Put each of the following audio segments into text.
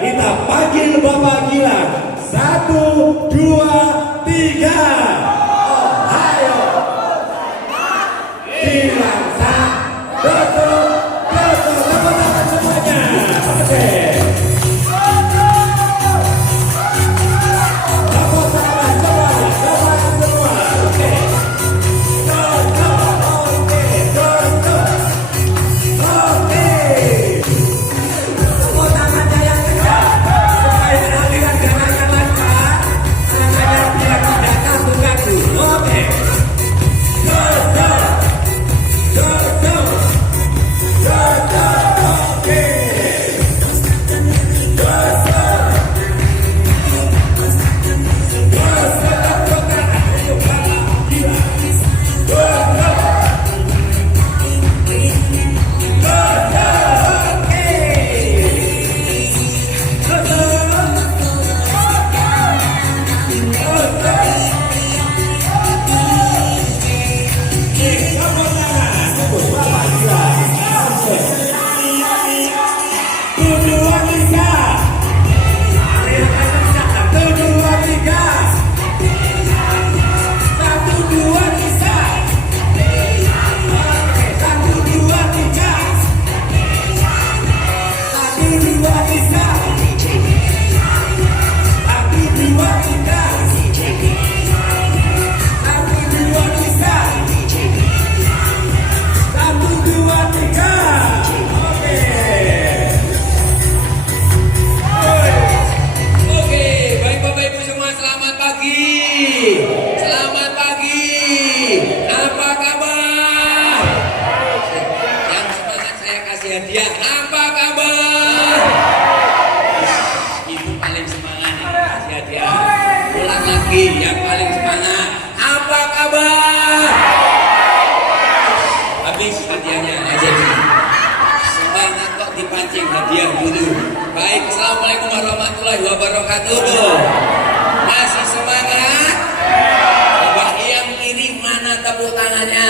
kita panggil Bapak Gilang. 1, 2, 3. Ayo. Gilang Santoso. Tepuk tangan semuanya. Oke. Yang paling semangat, apa kabar? Habis hadiahnya aja nih. Semangat kok dipancing hadiah dulu. Baik, assalamualaikum warahmatullahi wabarakatuh. Masih semangat? Coba yang kiri mana tepuk tangannya?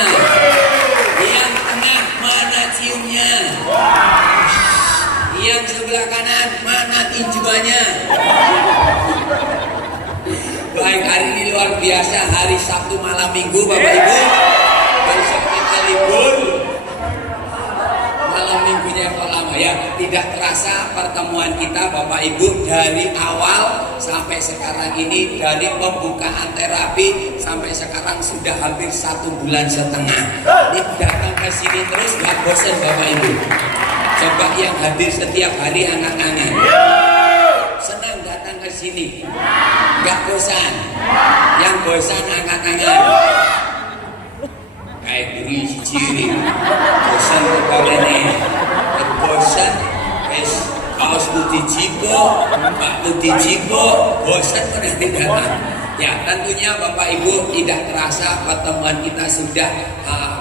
Yang tengah mana ciumnya? Yang sebelah kanan mana tinjuannya? Baik, hari ini luar biasa, hari Sabtu malam Minggu Bapak Ibu. Besok kita libur. Malam Minggunya yang lama ya. Tidak terasa pertemuan kita Bapak Ibu dari awal sampai sekarang ini, dari pembukaan terapi sampai sekarang sudah hampir 1,5 bulan. Ini datang ke sini terus gak bosan Bapak Ibu. Coba yang hadir setiap hari angkat-angkat. Senang datang ke sini. Gak bosan. Yang bosan angkat tangan. Kayak diri sendiri. Bosan kepalanya. Bosan. Es kaos putih jibo, bak putih jibo. Bosan pernah datang. Ya, tentunya Bapak Ibu tidak terasa pertemuan kita sudah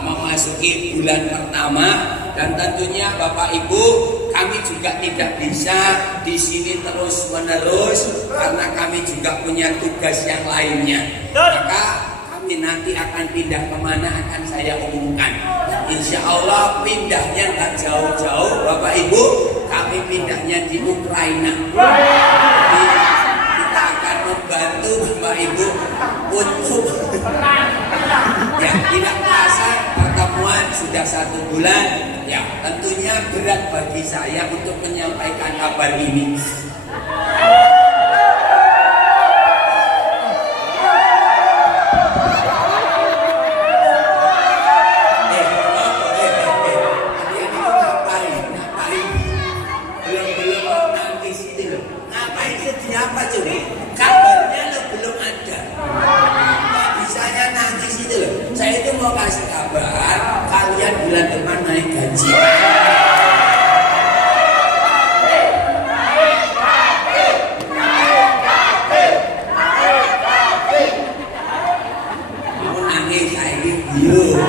memasuki bulan pertama. Dan tentunya Bapak Ibu, kami juga tidak bisa di sini terus menerus karena kami juga punya tugas yang lainnya. Maka kami nanti akan pindah kemana akan saya umumkan. Insya Allah pindahnya nggak jauh-jauh Bapak Ibu, kami pindahnya di Ukraina. Jadi, kita akan membantu Bapak Ibu untuk ya tidak terasa pertemuan sudah 1 bulan. Ya, tentunya berat bagi saya untuk menyampaikan kabar ini. Belum nangis itu loh. Ngapain sedih apa coba? Kabarnya lo belum ada. Kok bisanya nangis itu loh? Saya itu mau kasih kabar kalian bulan depan naik gaji. Mau nangis saya gitu.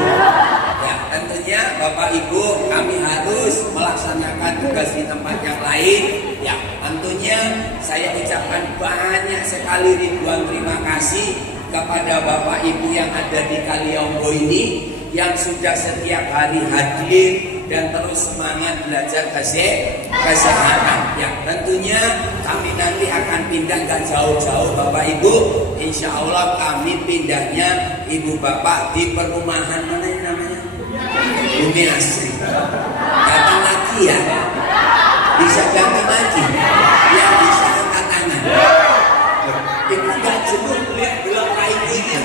Ya, tentunya Bapak Ibu kami harus melaksanakan tugas di tempat yang lain. Ya, tentunya saya ucapkan banyak sekali ribuan terima kasih kepada Bapak Ibu yang ada di Kaliombo ini, yang sudah setiap hari hadir dan terus semangat belajar kesehatan. Ya, tentunya kami nanti akan pindah gak jauh-jauh Bapak Ibu. Insya Allah kami pindahnya Ibu Bapak di perumahan mana yang namanya? Bumi Asri. Datang lagi ya. Bisa datang lagi. Ya bisa angkat tangan. Itu gak jenuh lihat belok kain ini.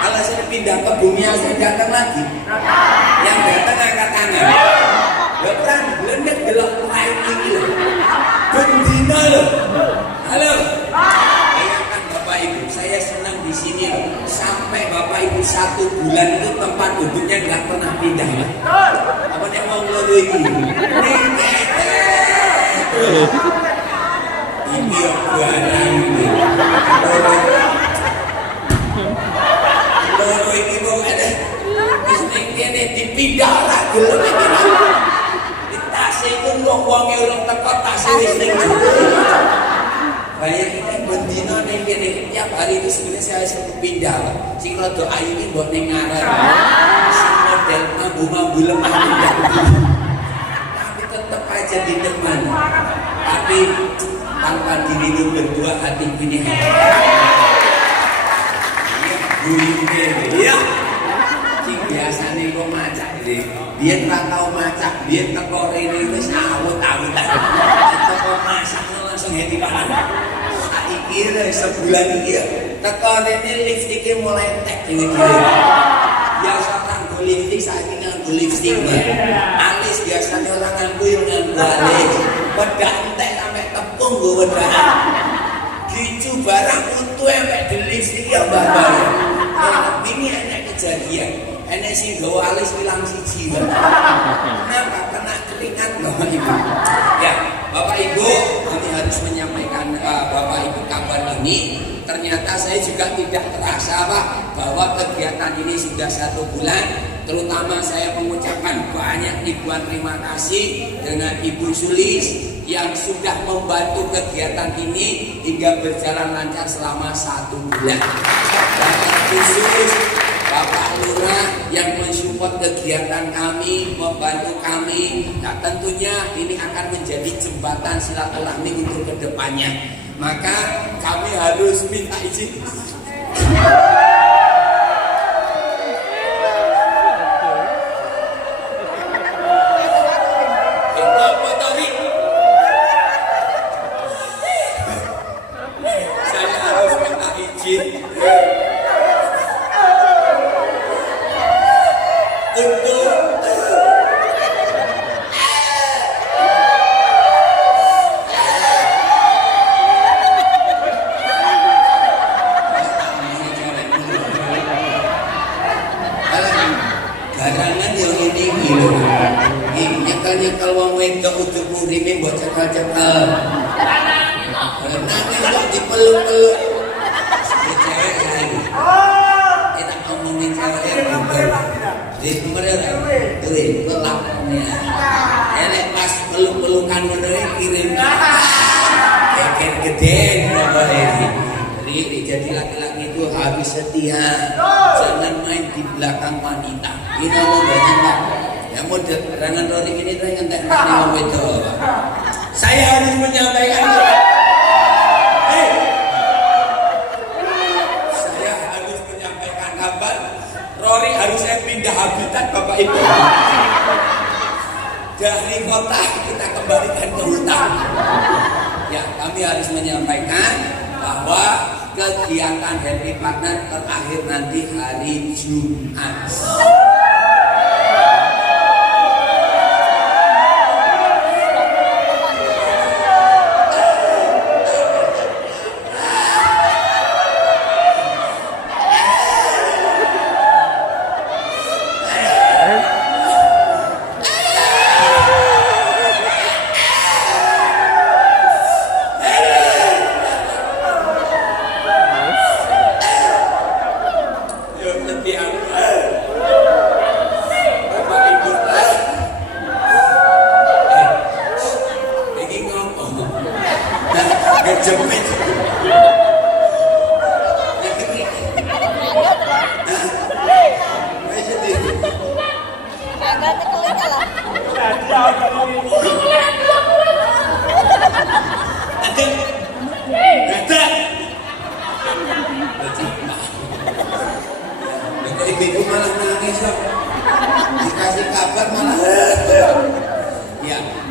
Kalau saya pindah ke Bumi Asri datang lagi. Yang datang angkat tangan. Beran belendek belok kain ini loh. Bendina loh. Halo. Bayangkan Bapak Ibu, saya senang di sini loh. Sampai Bapak Ibu 1 bulan itu tempat duduknya nggak pernah pindah ya. Apa yang mau ngeluh ini? Ini barang ini. Loro ini mau ada. Bisnis ini dipindah lagi loh. Di tas itu uangnya ulang teko tas ini. Bayangin bendino ning kene tiap hari itu sebenarnya saya sering pindah. Sing rada ayu iki mbok ning ngarep. Sing model mambu-mambu lemah pindah. Tapi tetap aja di depan. Tapi tanpa diri itu berdua hati punya. Iya. Sing biasane kok macak iki. Biyen ra tau macak, biyen teko rene wis awut-awut. Teko masak langsung hati paham. Saiki sebulan iki teko rene lipstike mulai entek dhewe-dhewe. Biasa kanggo lipstik saiki nganggo lipstik. Alis biasane ora nganggo yo nganggo alis. Wedak entek sampe tepung nggo wedak. Gicu barang untu empek lipstik ya mbah-mbah. Ini enak kejadian. Enak sih gawa alis hilang siji. Kenapa? Kena keringat Bapak Ibu. Ya, Bapak Ibu, kami harus menyampaikan Bapak Ibu kabar ini. Ternyata saya juga tidak terasa Pak bahwa kegiatan ini sudah 1 bulan. Terutama saya mengucapkan banyak ribuan terima kasih dengan Ibu Sulis yang sudah membantu kegiatan ini hingga berjalan lancar selama 1 bulan. Dan khusus Bapak Lurah yang mensupport kegiatan kami, membantu kami. Nah tentunya ini akan menjadi jembatan silaturahmi untuk kedepannya. Maka kami harus minta izin. Saya harus minta izin. Garangan yang ini gitu. Nyekal wong wedok ujuk murime mbok cekal-cekal. Nanti kok dipeluk-peluk. Cewek lagi. Kita ngomongin cewek di pemerintah duit pelaknya. Elek pas peluk-pelukan menurut kirim. Keket gede jadi laki-laki itu habis setia. Jangan main di belakang wanita. Ini mau banyak Pak. Yang model berangan Rory ini tuh yang entek ngomong itu. Saya harus menyampaikan. Saya harus menyampaikan kabar. Rory harus saya pindah habitat Bapak Ibu. Dari kota kita kembalikan ke hutan. Ya, kami harus menyampaikan bahwa kegiatan Happy Partner terakhir nanti hari Jumat.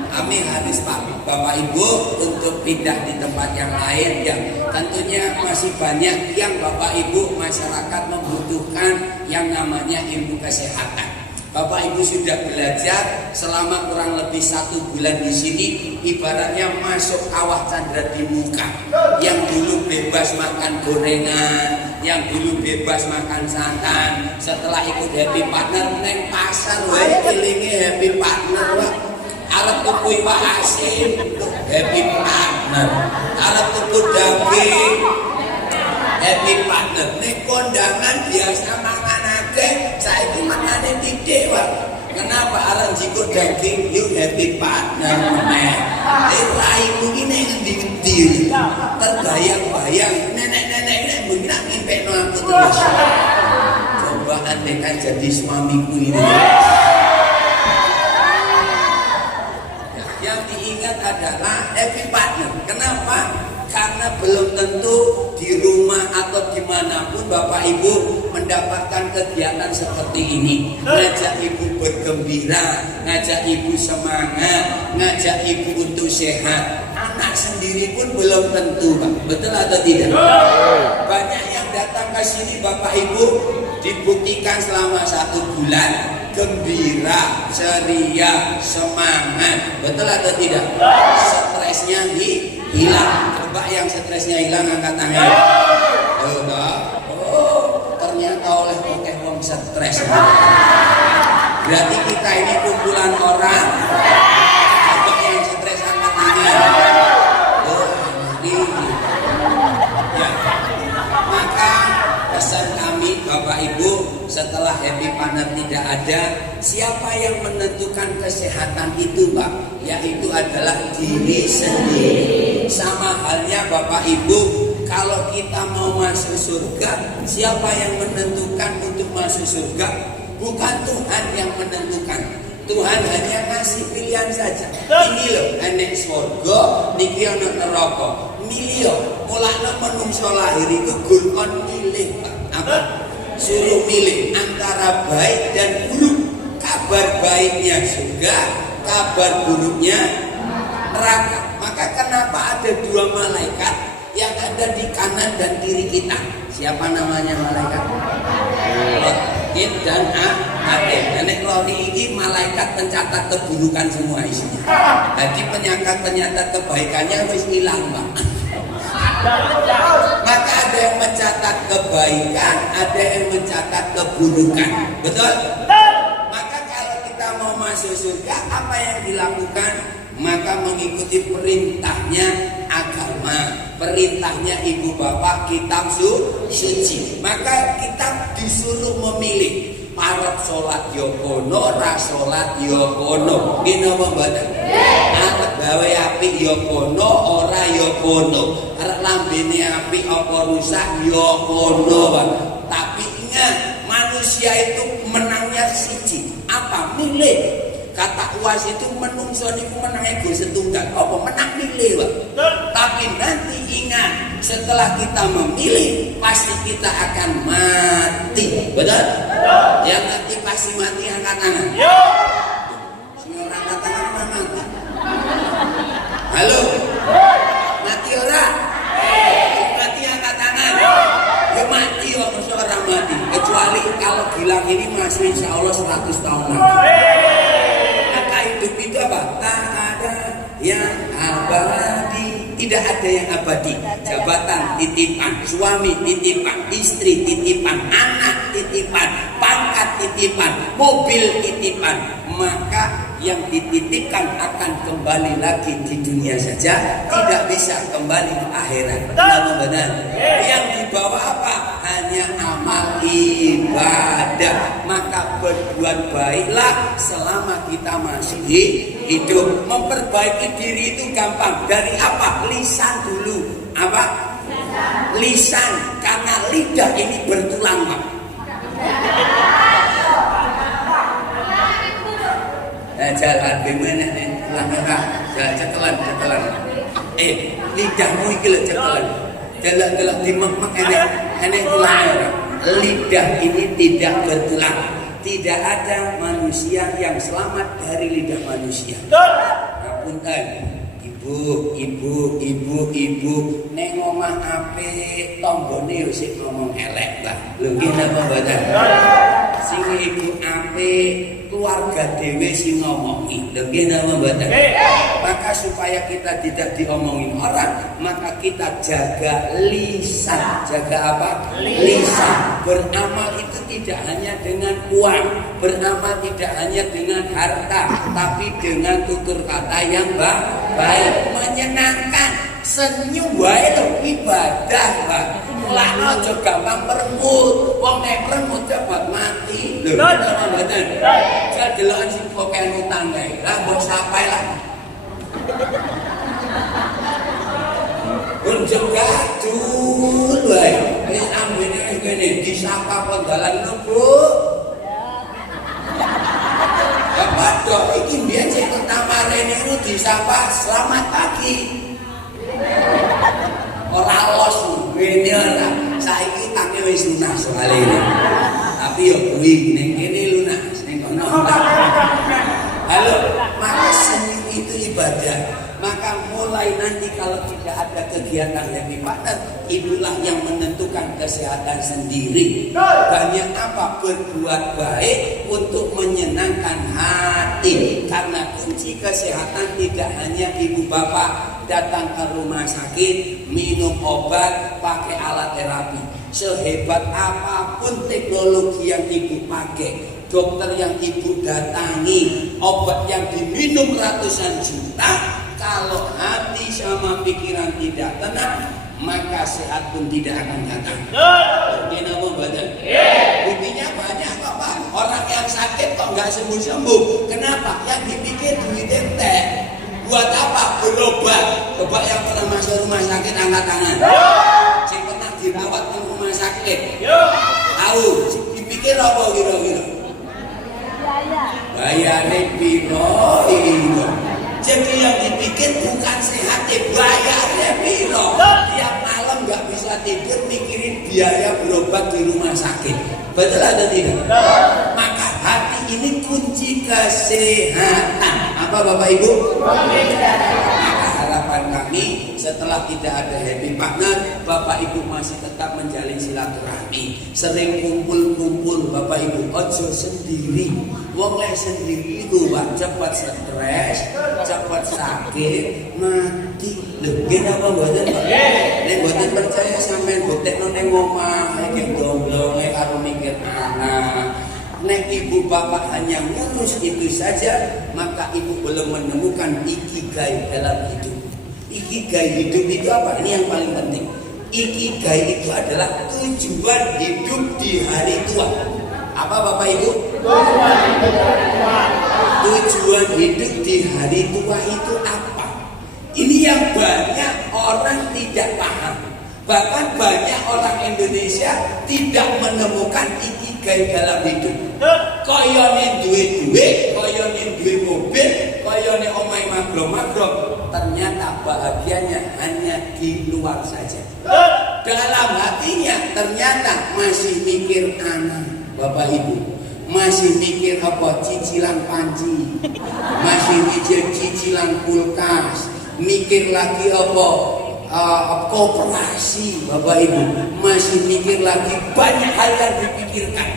kami harus pamit Bapak Ibu untuk pindah di tempat yang lain yang tentunya masih banyak yang Bapak Ibu masyarakat membutuhkan yang namanya ilmu kesehatan. Bapak Ibu sudah belajar selama kurang lebih 1 bulan di sini, ibaratnya masuk kawah candra di muka. Yang dulu bebas makan gorengan, yang dulu bebas makan santan, setelah ikut happy partner neng pasar, wae ilinge happy partner, wah. Arep tuku iwak asin, happy partner. Arep tuku daging, happy partner. Nek kondangan biasa mangan akeh, saiki mangane titik, Pak. Kenapa arep jiko daging yuk happy partner meneh. Raimu iki nek endi-endi. Terbayang-bayang nenek-nenek nek mung nak ngimpekno aku terus. Coba andaikan jadi suamiku ini. Yang diingat adalah happy partner. Kenapa? Karena belum tentu di rumah atau dimanapun Bapak Ibu mendapatkan kegiatan seperti ini. Ngajak ibu bergembira, ngajak ibu semangat, ngajak ibu untuk sehat. Anak sendiri pun belum tentu, Pak. Betul atau tidak? Banyak yang datang ke sini Bapak Ibu dibuktikan selama 1 bulan gembira, ceria, semangat. Betul atau tidak? Stresnya hilang. Coba yang stresnya hilang angkat tangan. Oh, ternyata oleh pakai wong stres. Berarti kita ini kumpulan orang. Coba yang stres angkat tangan. Oh, ini. Ya. Maka pesan kami Bapak Ibu, setelah happy partner tidak ada, siapa yang menentukan kesehatan itu, Pak? Yaitu adalah diri sendiri. Sama halnya Bapak Ibu, kalau kita mau masuk surga, siapa yang menentukan untuk masuk surga? Bukan Tuhan yang menentukan. Tuhan hanya ngasih pilihan saja. Ini loh, enek surga, niki ana neraka. Milih, mulane menungso lahir iku gur kon milih, Pak. Apa? Suruh milih antara baik dan buruk. Kabar baiknya surga, kabar buruknya neraka. Maka kenapa ada 2 malaikat yang ada di kanan dan kiri kita? Siapa namanya malaikat? Raqib dan Atid. Nek lori ini malaikat pencatat keburukan semua isinya. Jadi pencatat kebaikannya wis hilang, Pak. Maka ada yang mencatat kebaikan, ada yang mencatat keburukan. Betul? Maka kalau kita mau masuk surga, apa yang dilakukan? Maka mengikuti perintahnya agama, perintahnya ibu bapak, kitab suci. Maka kita disuruh memilih. Arep salat ya kono, ra salat ya kono. Nggih napa mboten? Arep gawe apik ya kono, ora ya kono. Arep lambene apik apa rusak ya kono, Pak. Tapi ingat, manusia itu menangnya siji. Apa? Milih. Kata UAS itu menungso niku menang ego setunggal. Apa menang milih, Pak? Tapi nanti ingat, setelah kita memilih pasti kita akan mati. Betul? Yang nanti pasti mati angkat tangan. Semua orang angkat tangan mati. Halo? Mati ora? Mati angkat tangan. Ya mati kok, masa orang mati. Kecuali kalau Gilang ini masih insya Allah 100 tahun lagi. Hidup itu apa? Tak ada yang abadi. Tidak ada yang abadi. Jabatan titipan, suami titipan, istri titipan, anak titipan, pangkat titipan, mobil titipan. Maka yang dititipkan akan kembali lagi di dunia saja, tidak bisa kembali ke akhirat. Benar-benar. Yang dibawa apa? Hanya amal ibadah. Maka berbuat baiklah selama kita masih hidup. Memperbaiki diri itu gampang. Dari apa? Lisan dulu. Apa? Lisan. Karena lidah ini bertulang, Pak. Jalan gimana nih? Tulang cekelan. Lidahmu iki lho cekelan. Delok-delok dimek-mek enek tulang. Lidah ini tidak bertulang. Tidak ada manusia yang selamat dari lidah manusia. ngapunten. Ibu, ning omah apik tanggane yo sik ngomong elek, Mbah. Lho nggih napa mboten? Sing ibu apik, keluarga dhewe sing ngomongi. Lho nggih napa mboten? Maka supaya kita tidak diomongin orang, maka kita jaga lisan. Jaga apa? Lisan. Beramal itu tidak hanya dengan uang, beramal tidak hanya dengan harta, tapi dengan tutur kata yang baik, menyenangkan. Senyum wae lho ibadah, Pak. Lah aja gampang meremut. Wong nek meremut cepat mati. Lho, mboten. Jal delokan sing pokoke utang kae. Lah mbok sapai lah. Unjuk gadul wae. Wis ambene kene disapa pondalan lho, Bu. Bapak dok iki biyen sing pertama rene niku disapa selamat pagi. Ora los ngene ora. Saiki tange wis lunas soalé. Tapi yo kuwi ning kene lunas, ning kono. Halo, maka senyum itu ibadah. Maka mulai nanti kalau tidak ada kegiatan happy partner, itulah yang menentukan kesehatan sendiri. Banyak apa? Berbuat baik untuk menyenangkan hati. Karena kunci kesehatan tidak hanya ibu bapak datang ke rumah sakit, minum obat, pakai alat terapi. Sehebat apapun teknologi yang ibu pakai, dokter yang ibu datangi, obat yang diminum ratusan juta, kalau hati sama pikiran tidak tenang, maka sehat pun tidak akan datang. Gimana mau baca? Buktinya banyak kok, Pak. Orang yang sakit kok nggak sembuh-sembuh. Kenapa? Yang dipikir duit entek. Buat apa? Berobat. Coba yang pernah masuk rumah sakit angkat tangan. Yang pernah dirawat di rumah sakit. Tahu? Dipikir apa kira-kira? Bayarnya piro ini. Jadi yang dipikir bukan sehat, bayarnya piro. Tiap malam nggak bisa tidur mikirin biaya berobat di rumah sakit. Betul atau tidak? Maka hati ini kunci kesehatan. Apa Bapak Ibu? Maka harapan kami setelah tidak ada happy partner, Bapak Ibu masih tetap menjalin silaturahmi. Sering kumpul-kumpul Bapak Ibu. Ojo sendiri. Wong lek sendiri itu Pak cepat stres, cepat sakit, mati. Lho, nggih apa mboten, Pak? Nek mboten percaya sampean buktekno ning omah, iki domblonge karo mikir anak. Nek ibu bapak hanya ngurus itu saja, maka ibu belum menemukan ikigai dalam hidup. Ikigai hidup itu apa? Ini yang paling penting. Ikigai itu adalah tujuan hidup di hari tua. Apa Bapak Ibu? Tujuan hidup di hari tua itu apa? Ini yang banyak orang tidak paham. Bahkan banyak orang Indonesia tidak menemukan ikigai dalam hidup. Koyone duwe duit, koyone duwe mobil, koyone omahe magrom-magrom. Ternyata bahagianya hanya di luar saja. Dalam hatinya ternyata masih mikir anak. Bapak Ibu masih mikir apa? Cicilan panci, masih mikir cicilan kulkas, mikir lagi apa? Koperasi. Bapak Ibu masih mikir lagi banyak hal yang dipikirkan.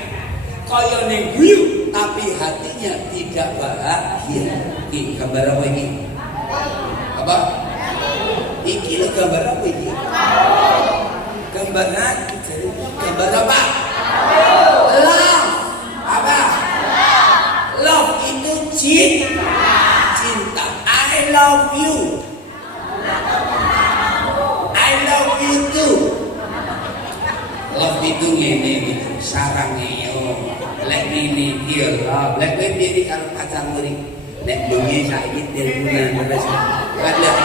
Kaya ning guyu tapi hatinya tidak bahagia. Ini gambar apa ini? Apa? Iki lo gambar apa ini? Gambar hati. Gambar apa? Love. Apa? Love itu cinta. I love you. I love you too. Love itu ngene gitu, sarange yo. Lek ngene iki yo love. Lek kowe piye karo pacarmu iki? Nek bengi saiki teleponan terus. Lihat.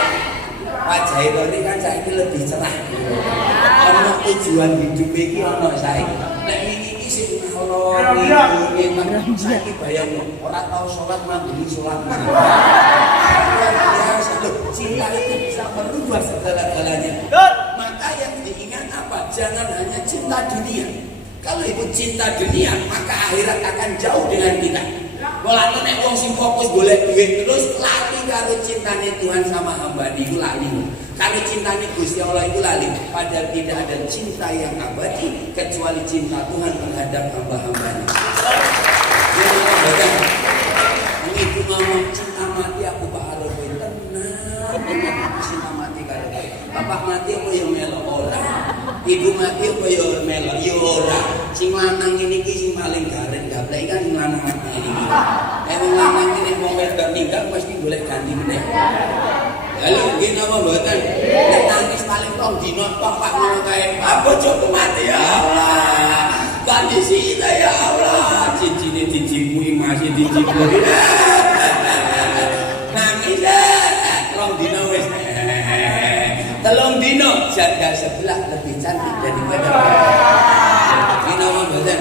Wajah ini kan saiki lebih cerah. Ono tujuan hidup iki ono saiki. Nek iki sing ora ngene saiki bayangno ora tau salat mandi salat. Cinta itu bisa merubah segala-galanya. Maka yang diingat apa? Jangan hanya cinta dunia. Kalau itu cinta dunia, maka akhirat akan jauh dengan kita. Kalau nek wong sing fokus golek duit terus lari kalau cintanya Tuhan sama hamba itu lali. Kalau cintanya Gusti Allah itu lali. Padahal tidak ada cinta yang abadi kecuali cinta Tuhan terhadap hamba-hambanya. Itu ngomong cinta mati aku Pak Arif tenang. Cinta mati karo kowe. Bapak mati apa ya melok ora. Ibu mati apa ya melok ya ora. Sing lanang ini ki sing paling garing gaplek kan sing lanang ini. Wong lanang ini mau wedok ninggal mesti golek ganti meneh. Lalu nggih napa mboten? Nek nangis paling rong dina tok Pak ngono kae. Bojoku mati ya Allah. Kondisi kita ya Allah. Cincine dijipui masih dijipui. Nangis rong dina wis. Telung dino janda sebelah lebih cantik daripada dino mboten.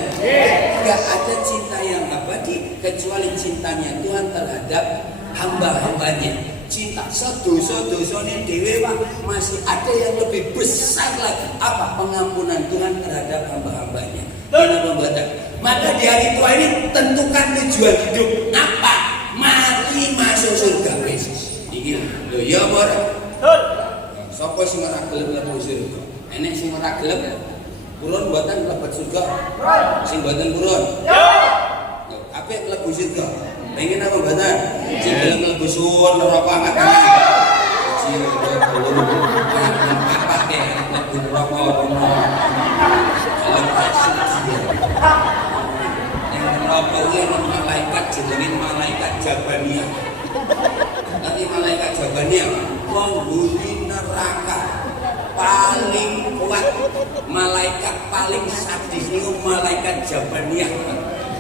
Enggak ada cinta yang abadi kecuali cintanya Tuhan terhadap hamba-hambanya. Cinta sedoso-dosone dhewe Pak masih ada yang lebih besar lagi. Apa? Pengampunan Tuhan terhadap hamba-hambanya. Dino mboten. Maka di hari tua ini tentukan tujuan hidup apa? Mati masuk surga wis. Iki lho ya ora. Sapa sing ora gelem mlebu surga? Enek sing ora gelem purun mboten mlebet surga. Sing mboten purun. Yo. Apik mlebu surga. Pengen apa mboten? Sing gelem mlebu surga neraka angkat tangan. Sing gelem apa ke mlebu neraka ono. Kalau yang neraka iki ono malaikat jenenge malaikat Jabaniyah. Nanti malaikat Jabaniyah penghuni neraka paling kuat, malaikat paling sadis itu malaikat Jabaniyah.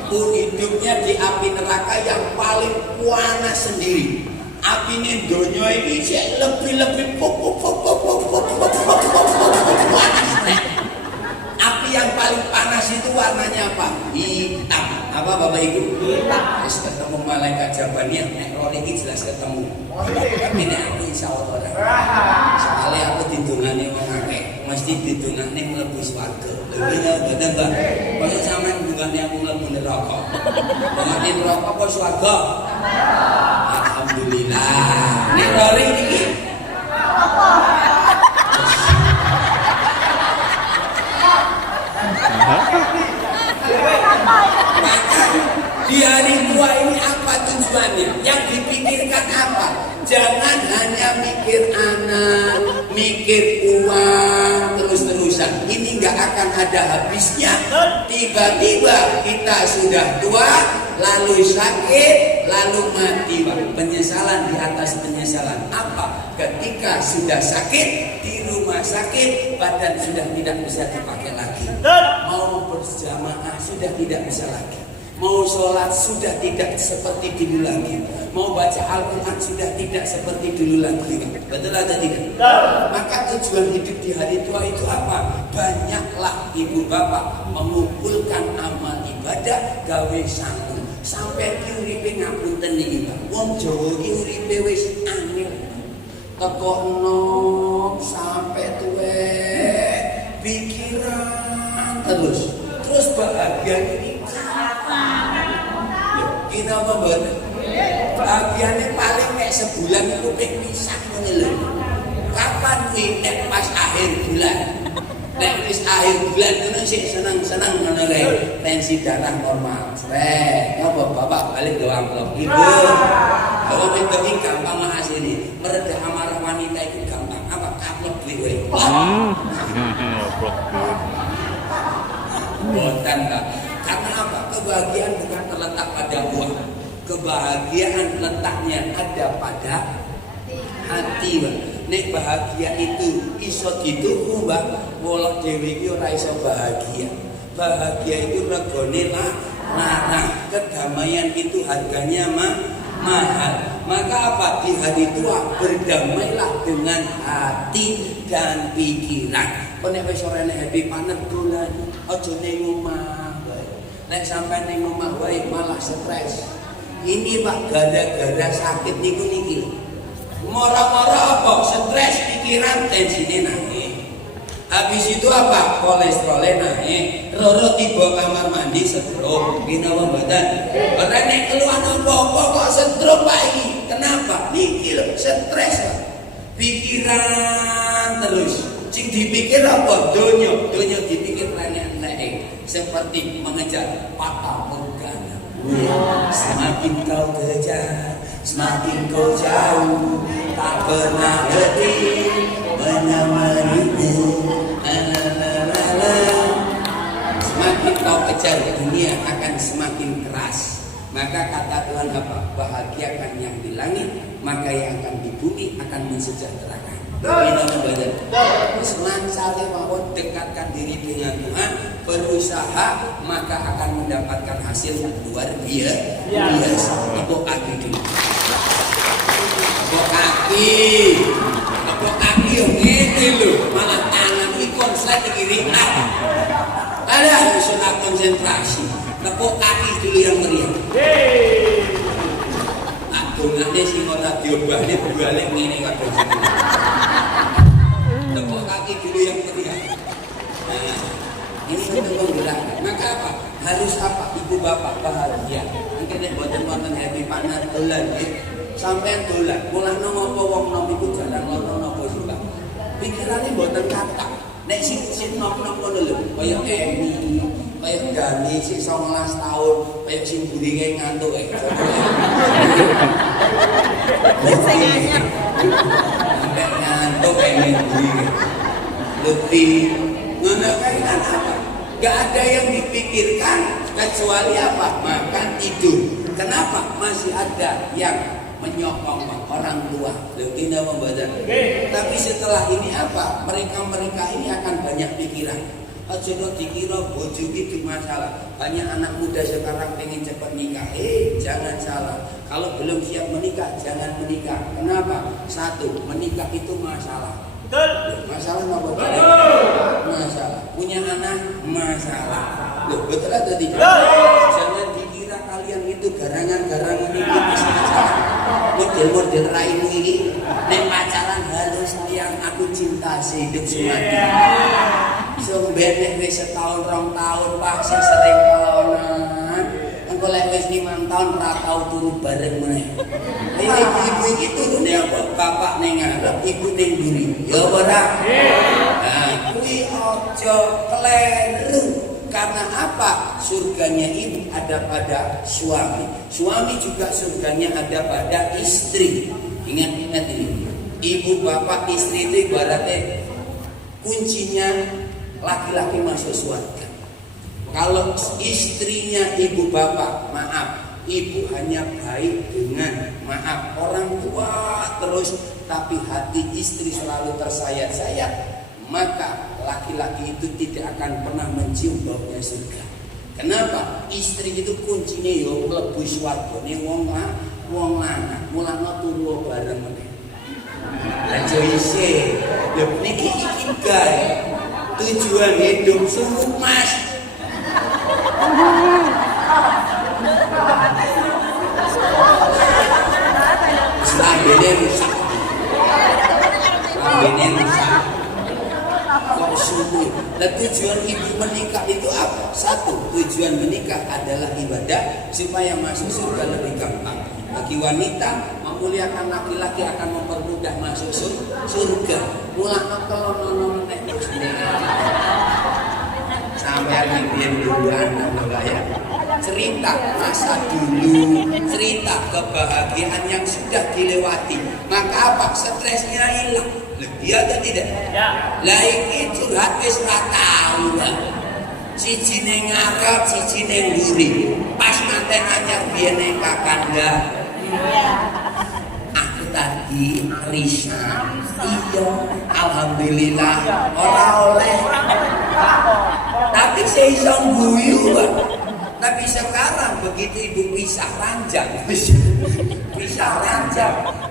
Hidupnya di api neraka yang paling panas sendiri. Apinya donya ini lebih panas. Api yang paling panas itu warnanya apa? Hitam. Apa Bapak Ibu? Hitam. Terus ketemu malaikat Jabaniyah, nek roh iki jelas ketemu. Tapi nek aku insyaallah ora. Sekali aku didongane wong akeh, mesti didongane mlebu swarga. Lha iya mboten, Pak. Kok sampean dongane aku mlebu neraka. Dongane neraka apa swarga? Alhamdulillah. Nek roh iki di hari tua ini apa tujuannya? Yang dipikirkan apa? Jangan hanya mikir anak, mikir uang terus-terusan. Ini nggak akan ada habisnya. Tiba-tiba kita sudah tua, lalu sakit, lalu mati. Penyesalan di atas penyesalan. Apa? Ketika sudah sakit di rumah sakit, badan sudah tidak bisa dipakai lagi. Mau berjamaah sudah tidak bisa lagi. Mau sholat sudah tidak seperti dulu lagi. Mau baca Al-Quran sudah tidak seperti dulu lagi. Betul atau tidak? Maka tujuan hidup di hari tua itu apa? Banyaklah ibu bapak mengumpulkan amal ibadah gawe sanggup. Sampai ki uripe ngapunten iki, Pak. Wong Jawa ki uripe wis angel. Teko enom sampai tuwek pikiran terus bahagia ini kita apa mboten? Bahagiane paling nek sebulan iku ping pisah ngene lho. Kapan kuwi nek pas akhir bulan? Nek wis akhir bulan ngono sik seneng-seneng ngono lho. Tensi darah normal. Apa bapak balik do amplop. Ibu. Kalau itu gampang asline. Meredah amarah wanita itu gampang. Apa amplop duit wae. Bukan Pak. Karena apa? Kebahagiaan bukan terletak pada uang. Kebahagiaan letaknya ada pada hati, Pak. Nek bahagia itu iso dituku, Mbak. Wolok dhewe iki ora iso bahagia. Bahagia itu regane larang. Kedamaian itu harganya mahal. Maka apa? Di hari tua berdamailah dengan hati dan pikiran. Kok nek wis ora enek happy panen dolan, aja ning omah wae. Nek sampean ning omah wae malah stres. Ini Pak gara-gara sakit niku niki. Mora-mora apa? Stres, pikiran, tensine naik. Habis itu apa? Kolesterolnya naik. Loro tiba kamar mandi stroke. Gini apa mboten? Ora nek keluhan apa-apa kok stroke Pak iki. Kenapa? Niki lho, stres Pak. Pikiran terus. Sing dipikir apa? Donya dipikir enek-enek. Seperti mengejar fata morgana. Semakin kau kejar, semakin kau jauh, tak pernah berhenti menemanimu. Semakin kau kejar dunia akan semakin keras. Maka kata Tuhan apa? Bahagiakan yang di langit, maka yang akan di bumi akan mensejahterakan. Selangsale mawon dekatkan diri dengan Tuhan, berusaha maka akan mendapatkan hasil yang luar biasa. Tepuk kaki dulu. Tepuk kaki yo ngene lho, malah tangan iki konslet kiri kanan. Ada sudah konsentrasi. Tepuk kaki dulu yang meriah. Nah, dongane sing ora diobahne balik ngene kok. Tepuk kaki dulu yang meriah. Nah, ini untuk menggerakkan. Maka apa? Harus apa? Ibu bapak bahagia. Mungkin nek boten happy partner dolan nggih. Sampeyan dolan, mulane ngopo wong nom iku jarang ngono napa sih, Pak? Pikirane boten kathah. Nek sing nom-nom ngono lho, kaya Emi, kaya Dani sing 19 tahun, kaya sing buringe ngantuk kae. Sampai ngantuk Emi buringe. Lebih ngono kae kan apa? Gak ada yang dipikirkan kecuali apa? Makan tidur. Kenapa? Masih ada yang menyokong orang tua. Tidak membaca. Tapi setelah ini apa? Mereka ini akan banyak pikiran. Aja dikira bojo itu masalah. Banyak anak muda sekarang pengen cepat nikah. Jangan salah. Kalau belum siap menikah, jangan menikah. Kenapa? Satu, menikah itu masalah. Betul. Masalah apa? Masalah. Punya anak masalah. Loh, betul atau tidak? Jangan dikira kalian itu garangan-garangan ini masalah. Model-model raimu ini, nek pacaran halus sayang aku cinta sehidup semati. So benek wis setahun 2 tahun Pak sing sering kalonan. Engko lek wis 5 tahun ora tau turu bareng meneh. Ibu iki turune apa? Bapak ning ngarep, ibu ning mburi. Ya ora? Nah, kuwi aja kleru. Karena apa? Surganya ibu ada pada suami. Suami juga surganya ada pada istri. Ingat ini. Ibu bapak istri itu ibaratnya kuncinya laki-laki masuk surga. Kalau istrinya ibu bapak, maaf, ibu hanya baik dengan maaf orang tua terus, tapi hati istri selalu tersayat-sayat, maka laki-laki itu tidak akan pernah mencium baunya surga. Kenapa? Istri itu kuncinya yo mlebu swargane wong lanang. Mulane turu bareng meneh. Lah joise. Lho niki iki gawe tujuan hidup suruh Mas. Lambene rusak. Kok sulit? Dan tujuan ibu menikah itu apa? Satu, tujuan menikah adalah ibadah supaya masuk surga lebih gampang. Bagi wanita, memuliakan laki-laki akan mempermudah masuk surga. Mulane kelono nek sampai biyen duluan enggak ya. Cerita masa dulu, cerita kebahagiaan yang sudah dilewati. Maka apa? Stresnya hilang. Lebih atau tidak? Ya. Lah iki curhat wis ora tau lah. Siji ning ngarep, siji ning mburi. Pas manten anyar biyen ning Kakanda. Aku tadi Risa. Iya, alhamdulillah ora oleh. Tapi saya iso guyu, Pak. Tapi sekarang begitu ibu pisah ranjang,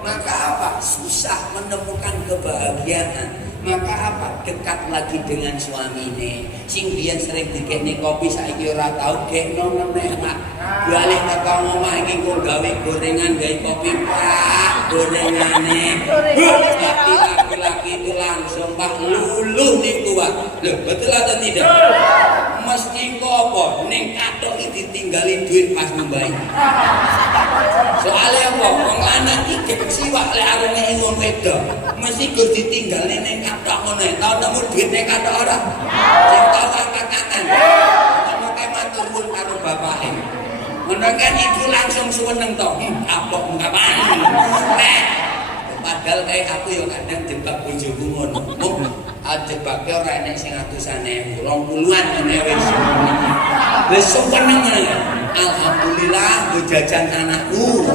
maka apa? Susah menemukan kebahagiaan. Maka apa? Dekat lagi dengan suamine. Sing biyen sering dikene kopi saiki ora tau gekno meneh, Mak. Balik teko omah iki kok gawe gorengan gawe kopi, Pak. Gorengane. Tapi laki-laki itu langsung Pak luluh niku, Pak. Loh, betul atau tidak? Mesti kok apa? Ning kathok iki ditinggal ditinggali duit pas ngembali. Soalnya apa? Wong lanang iki kesiwak lek arep ngeki wong wedok. Mesti gur ditinggali ning kathok ngono. Tau nemu duit ning kathok ora? Sing tau kakak-kakan. Ono kae matur nuwun karo bapake. Ngono kan ibu langsung seneng to. Kapok ngapain? Padahal kayak aku yo kadang jebak bojoku ngono. Jebake ora enek sing atusane 20-an ngene wis. Wis seneng. Alhamdulillah gue jajan anakku.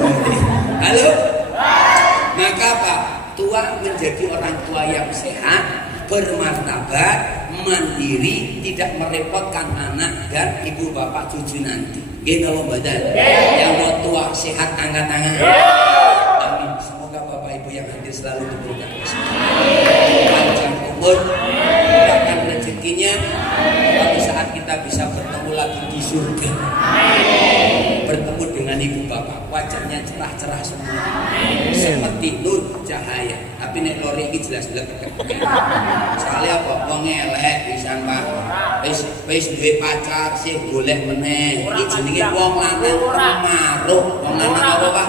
Halo? Maka Pak, tua menjadi orang tua yang sehat, bermartabat, mandiri, tidak merepotkan anak dan ibu bapak cucu nanti. Gini loh badan. Yang mau tua sehat angkat tangan. Amin. Semoga bapak ibu yang hadir selalu diberikan kesehatan, panjang umur, mudahkan rezekinya. Suatu saat kita bisa bertemu lagi di surga. Bertemu dengan ibu bapak, wajahnya cerah-cerah semua, seperti nur cahaya. Tapi nek lori ini jelas blek. Soalnya apa? Wong elek pisan Pak. Wis duwe pacar sih golek meneh. Iki jenenge wong lanang kemaruh. Wong lanang apa Pak?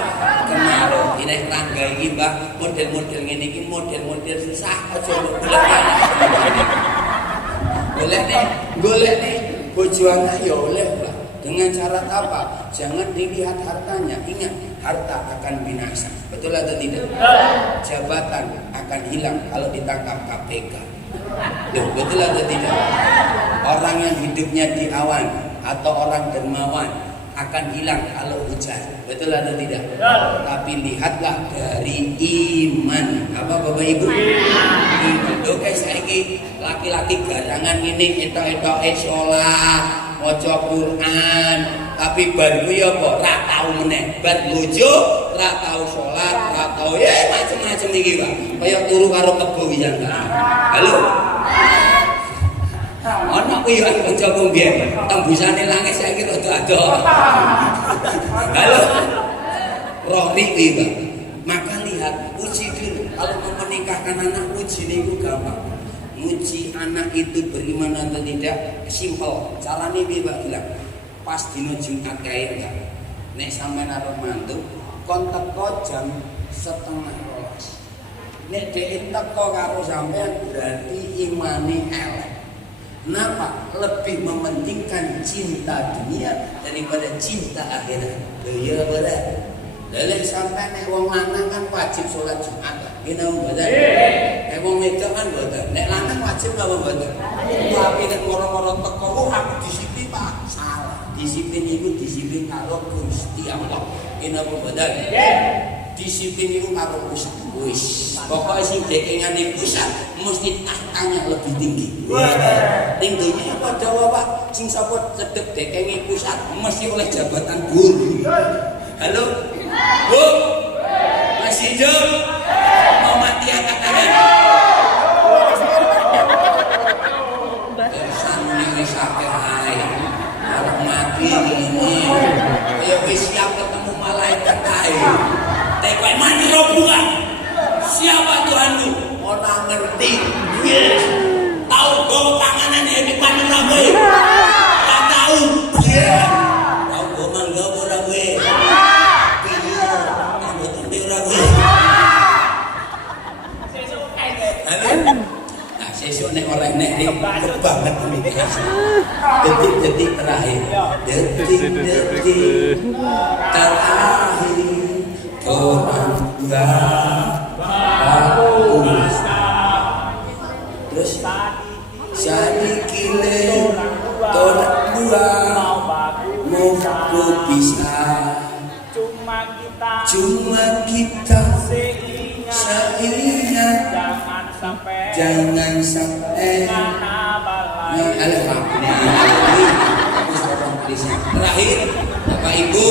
Kemaruh. Nek tangga iki Mbak, model-model ngene iki model-model susah aja golek nih bojo anak ya oleh Pak. Dengan syarat apa? Jangan dilihat hartanya. Ingat, harta akan binasa. Betul atau tidak? Jabatan akan hilang kalau ditangkap KPK. Betul atau tidak? Orang yang hidupnya di awan atau orang dermawan akan hilang kalau hujan. Betul atau tidak? Tapi lihatlah dari iman. Apa Bapak Ibu? Iman. Oke, saiki laki-laki garangan ini etok-etoke sholat, maca Quran, tapi bar kuwi apa? Ra tau meneh. Bar bojo, ra tau salat, ra tau ya macam-macam iki, Pak. Kaya turu karo kebo pisan, Pak. Halo. Ana kuwi yo kancaku mbiyen, tembusane langit saiki rada ado. Halo. Rohri kuwi, Pak. Maka lihat, uji dulu. Kalau mau menikahkan anak, uji niku gampang. Uji anak itu beriman atau tidak simpel. Caranya piye Pak bilang? Pas dino Jumat kae enggak. Nek sampean arep mantu, kon teko jam 11:30. Nek dhek teko karo sampean berarti imane elek. Kenapa? Lebih mementingkan cinta dunia daripada cinta akhirat. Iya bener. Lha sampean nek wong lanang kan wajib sholat Jumat. Gini mboten. Wong wedok kan mboten. Nek lanang wajib apa mboten? Tapi nek moro-moro teko aku disiplin Pak. Salah. Disiplin itu disiplin karo Gusti Allah. Gini mboten. Disiplin itu karo pusat. Wis. Pokoke sing dekengane pusat mesti tahtanya lebih tinggi. Ning dunya padha Pak. Sing sapa cedhek dekenge pusat mesti oleh jabatan guru. Halo? Bu. Masih hidup? Mau mati angkat tangan. Sani wis akeh ae. Arep mati ini. Ya wis siap ketemu malaikat ae. Teko mati robukan. Siapa Tuhanmu? Ora ngerti. Yes. Tahu gowo tanganan iki panen ora kowe. Ora tahu. Yes. Tahu gowo mangga ora kowe. Sesuk nek ora enek banget komunikasi. Detik-detik terakhir. Detik-detik terakhir. Tuhan bagus. Terus sadikile tolak dua mau bisa. Cuma kita seingat. Jangan sampai terakhir Bapak Ibu,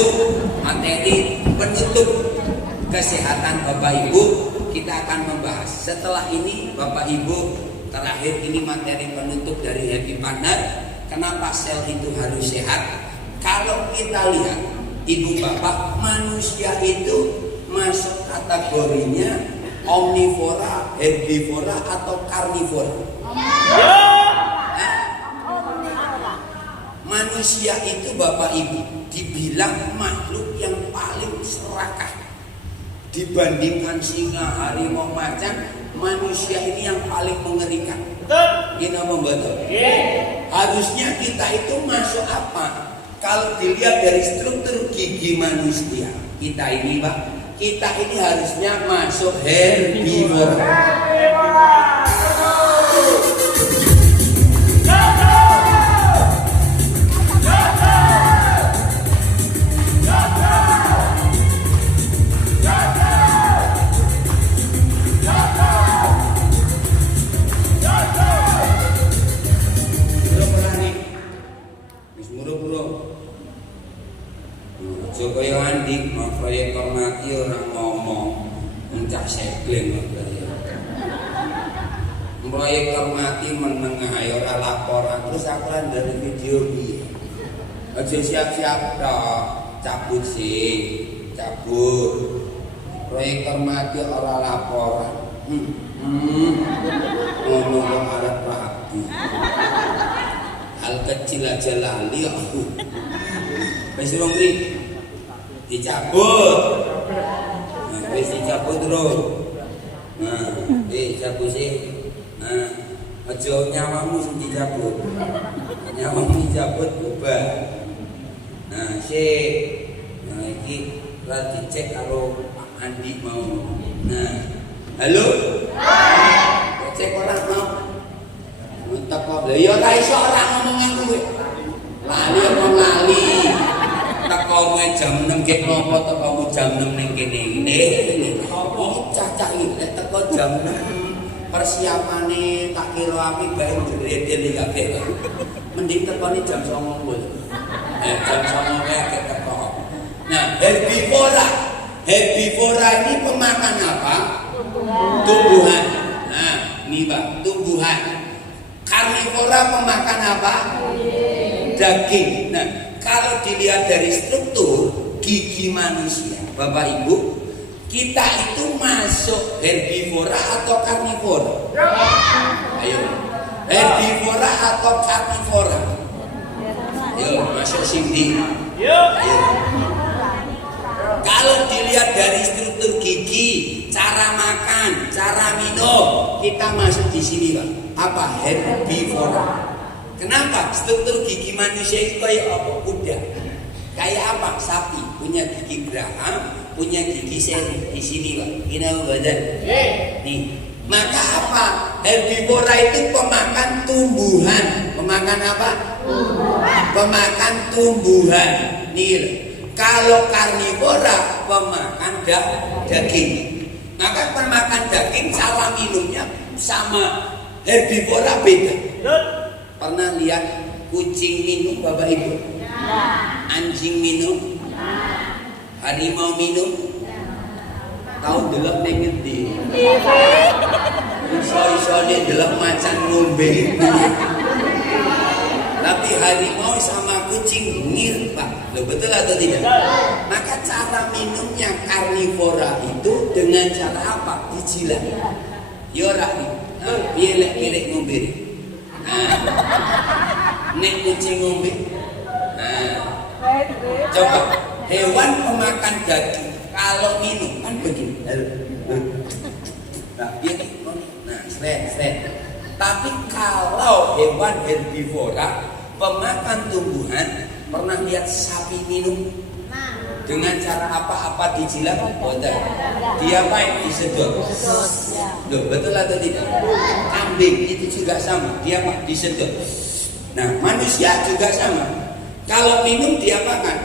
materi penutup kesehatan Bapak Ibu kita akan membahas. Setelah ini Bapak Ibu, terakhir ini materi penutup dari Happy Partner. Kenapa sel itu harus sehat? Kalau kita lihat Ibu Bapak, manusia itu masuk kategorinya omnivora, herbivora atau karnivora? Manusia itu Bapak Ibu dibilang makhluk yang paling serakah. Dibandingkan singa, harimau, macan, manusia ini yang paling mengerikan. Betul. Gini betul. Harusnya kita itu masuk apa? Kalau dilihat dari struktur gigi manusia, kita ini Pak, kita ini harusnya masuk herbivora. Kaya andik mau proyek hormati orang ngomong mencak segling proyek hormati menengah ora laporan terus aku kan dari video piye aja siap-siap tok cabut sih cabut proyek hormati ora laporan ngomong kok arep rapi hal kecil aja lali aku wis wong dicabut, nah, wis dicabut terus, nah, cabut sih, nah, aja nyawamu sing dicabut, nyawamu dicabut ubah, nah, nah, ini telah dicek kalau Pak Andi mau, nah, halo, cek orang mau, untuk kau beli, ya tak iso orang ngomongin gue, lali ngomong lali. Teko jam 6 ke nopo teko jam 6 ning kene ngene opo cacah iki teko jam 6 persiapane tak kira apik bae ndredel kabeh mending tekone jam 9 jam 9 kae teko nah herbivora ini pemakan apa tumbuhan nah ini Pak tumbuhan karnivora pemakan apa daging nah kalau dilihat dari struktur gigi manusia, Bapak Ibu, kita itu masuk herbivora atau karnivora? Ayo, herbivora atau karnivora? Ayo, masuk sini. Ayo. Kalau dilihat dari struktur gigi, cara makan, cara minum, kita masuk di sini, Pak. Apa? Herbivora. Kenapa? Struktur gigi manusia itu kayak apa? Kuda. Kayak apa? Sapi. Punya gigi geraham, punya gigi seri. Di sini Pak. Ini badan. Nih. Maka apa? Herbivora itu pemakan tumbuhan. Pemakan apa? Tumbuhan. Pemakan tumbuhan. Nih. Kalau karnivora pemakan daging. Maka pemakan daging cara minumnya sama herbivora beda. Pernah lihat kucing minum Bapak Ibu? Ya. Anjing minum? Ya. Harimau minum? Ya. Tahu delok ning ngendi? Iso-isone delok macan ngombe. Tapi harimau sama kucing ngir Pak. Loh betul atau tidak? Maka cara minumnya karnivora itu dengan cara apa? Dijilat. Ya ora nih. Pilih ngombe. Nek kucing ngombe. Coba hewan pemakan daging kalau minum kan begini. Nah, ini. Nah, seret. Tapi kalau hewan herbivora pemakan tumbuhan, pernah lihat sapi minum? Dengan cara apa dijilat? Boten. Dia apa? Disedot. Loh, betul atau tidak? Kambing itu juga sama. Dia apa? Disedot. Nah, manusia juga sama. Kalau minum dia makan.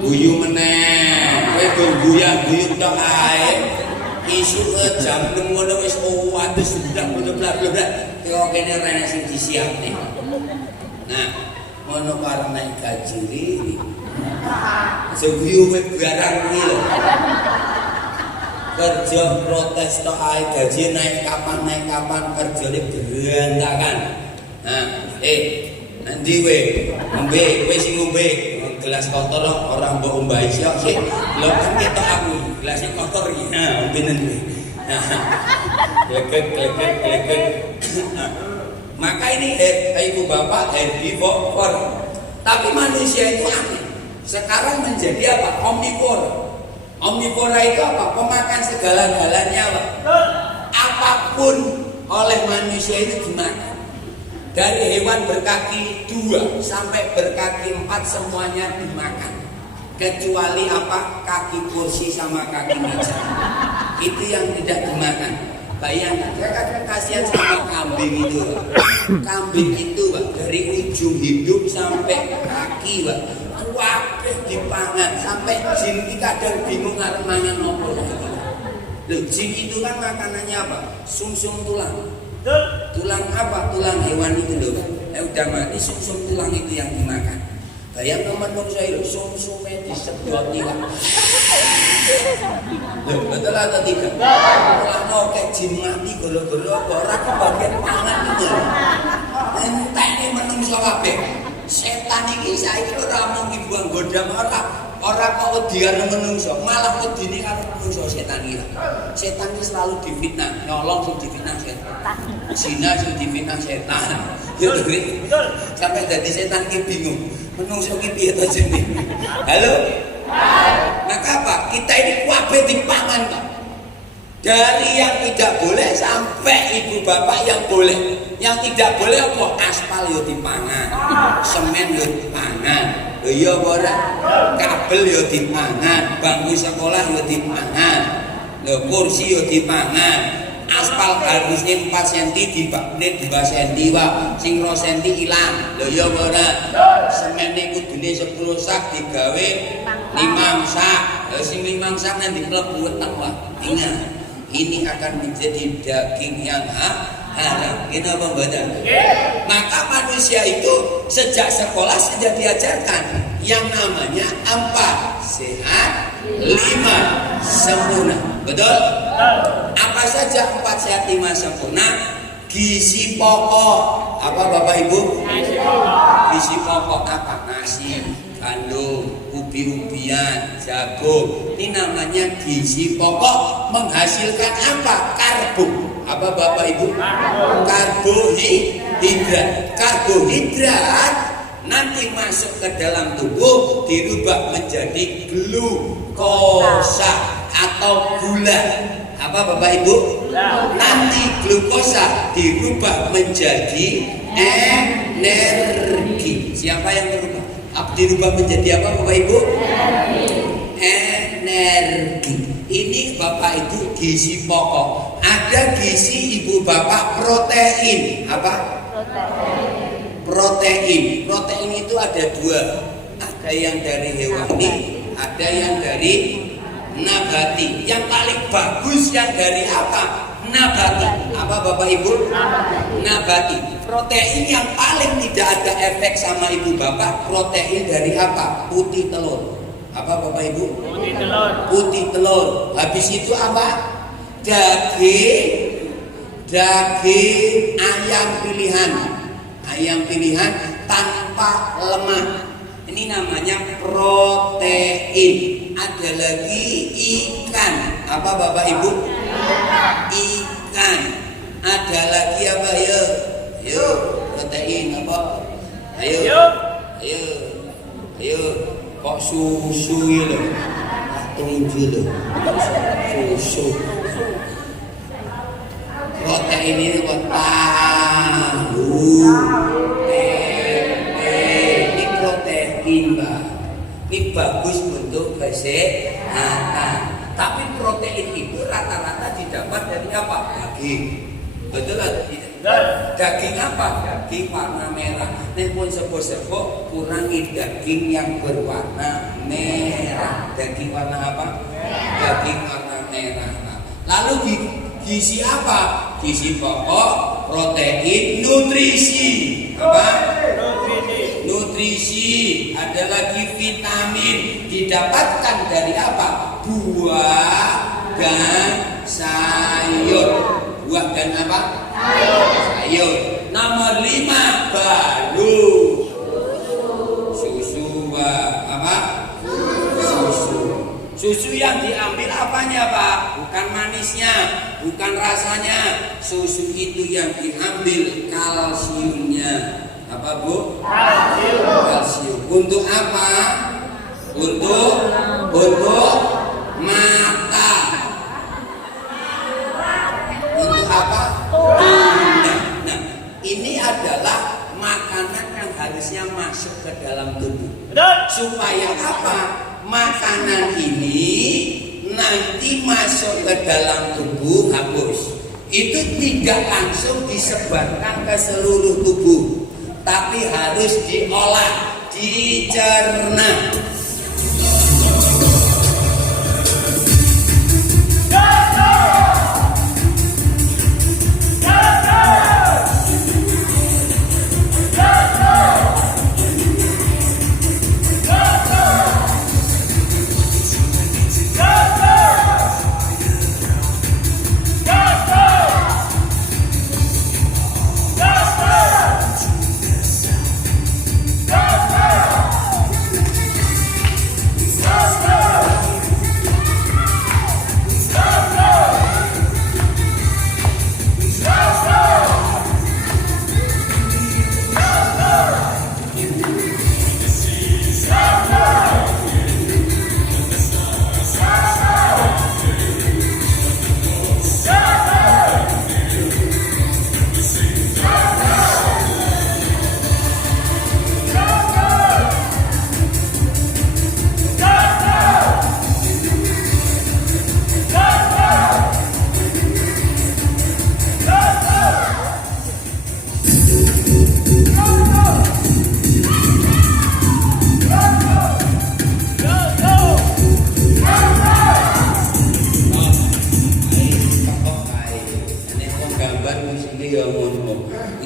Guyu meneh. Kowe guyu tok ae. Isu jam 6 ngono wis waduh sudah blek-blek. Kok kene rene sing disiapne. Nah, ngono karena gaji seguyu barang kuwi lho. Kerja protes tok ae gaji naik kapan kerjane berantakan. Nah, nanti ngombe kowe sing ngombe gelas kotor orang mbok ombahi sik. Lho kan ketok aku gelasnya kotor iki. Nah, ombe nang. Nah. Gleket. Maka ini ibu bapak herbivore. Tapi manusia itu aneh. Sekarang menjadi apa? Omnivora. Omnivora itu apa? Pemakan segala-galanya, Pak. Apapun oleh manusia itu dimakan. Dari hewan berkaki 2 sampai berkaki 4 semuanya dimakan. Kecuali apa? Kaki kursi sama kaki meja. Itu yang tidak dimakan. Bayangkan, saya kadang kasihan sama kambing itu, Pak. Kambing itu, Pak, dari ujung hidup sampai kaki, Pak, kabeh dipangan. Sampai jin iki kadang bingung arep mangan opo. Loh, jin itu kan makanannya apa? Sumsum tulang. Tulang apa? Tulang hewan itu loh, Pak. Udah mati sumsum tulang itu yang dimakan. Bayang menungso itu sumsume disedoti, Pak. Loh, betul atau tidak? Kalau mau kayak jin mati golo-golo orang kebagian pangan itu. Entah ini menungso kabeh. Setan ini saiki ora mung dibuang godam orang kok dia menungso, malah wedine karo menungso setan iki. Setan iki selalu difitnah, nyolong sing difitnah setan. Zina sing difitnah setan. Yo betul. Sampai jadi setan iki bingung. Menungso iki piye to jenenge? Halo? Maka apa? Kita ini kabeh dipangan, Pak. Dari yang tidak boleh sampai ibu bapak yang boleh. Yang tidak boleh apa? Aspal yo dipangan, semen yo dipangan, iya ora? Kabel yo dipangan, bangku sekolah yo dipangan, kursi yo dipangan. Aspal harusnya 4 cm dibakne 2 cm, Pak. Sing 2 cm ilang. Lho ya ora. Semen niku kudune 10 sak digawe 5 sak. Lah sing 5 sak nanti mlebu weteng, Pak. Ingat, ini akan menjadi daging yang haram. Kita membaca. Maka manusia itu sejak sekolah sudah diajarkan yang namanya 4 sehat, 5 sempurna. Betul? Apa saja 4 sehat 5 sempurna? Gizi pokok. Apa Bapak Ibu? Gizi pokok apa? Nasi, gandum, ubi-ubian, jagung. Ini namanya gizi pokok. Menghasilkan apa? Karbo. Apa Bapak Ibu? Karbohidrat. Karbohidrat nanti masuk ke dalam tubuh dirubah menjadi glukosa atau gula. Apa Bapak Ibu? Nanti glukosa dirubah menjadi energi. Siapa yang merubah? Dirubah menjadi apa Bapak Ibu? Energi. Ini Bapak Ibu gizi pokok. Ada gizi Ibu Bapak protein. Apa? Protein. Protein itu ada 2. Ada yang dari hewani, ada yang dari nabati. Yang paling bagus yang dari apa? Nabati. Apa Bapak Ibu? Nabati. Protein yang paling tidak ada efek sama Ibu Bapak, protein dari apa? Putih telur. Apa Bapak Ibu? Putih telur. Putih telur. Habis itu apa? Daging ayam pilihan. Ayam pilihan tanpa lemak. Ini namanya protein. Ada lagi ikan. Apa Bapak Ibu? Ikan. Ada lagi apa ya? Ayo, protein apa? Ayo. Kok susu ya loh? Tunggu loh. Susu. Protein ini kok tahu. Ini protein, Mbak. Ini bagus untuk kesehatan. Tapi protein itu rata-rata didapat dari apa? Daging. Betul atau tidak? Daging apa? Daging warna merah. Nek pun sepo-sepo kurangi daging yang berwarna merah. Daging warna apa? Daging warna merah. Lalu gizi apa? Gizi pokok, protein, nutrisi. Apa? Nutrisi. Ada lagi vitamin. Didapatkan dari apa? Buah dan sayur. Buah dan apa? Sayur. Nomor 5 baru susu. Apa? Susu Susu yang diambil apanya Pak? Bukan manisnya, bukan rasanya. Susu itu yang diambil kalsiumnya. Apa Bu? Kalsium. Untuk apa? Untuk mata. Untuk apa? Nah, ini adalah makanan yang harusnya masuk ke dalam tubuh. Supaya apa? Makanan ini nanti masuk ke dalam tubuh habis. Itu tidak langsung disebarkan ke seluruh tubuh, tapi harus diolah, dicerna.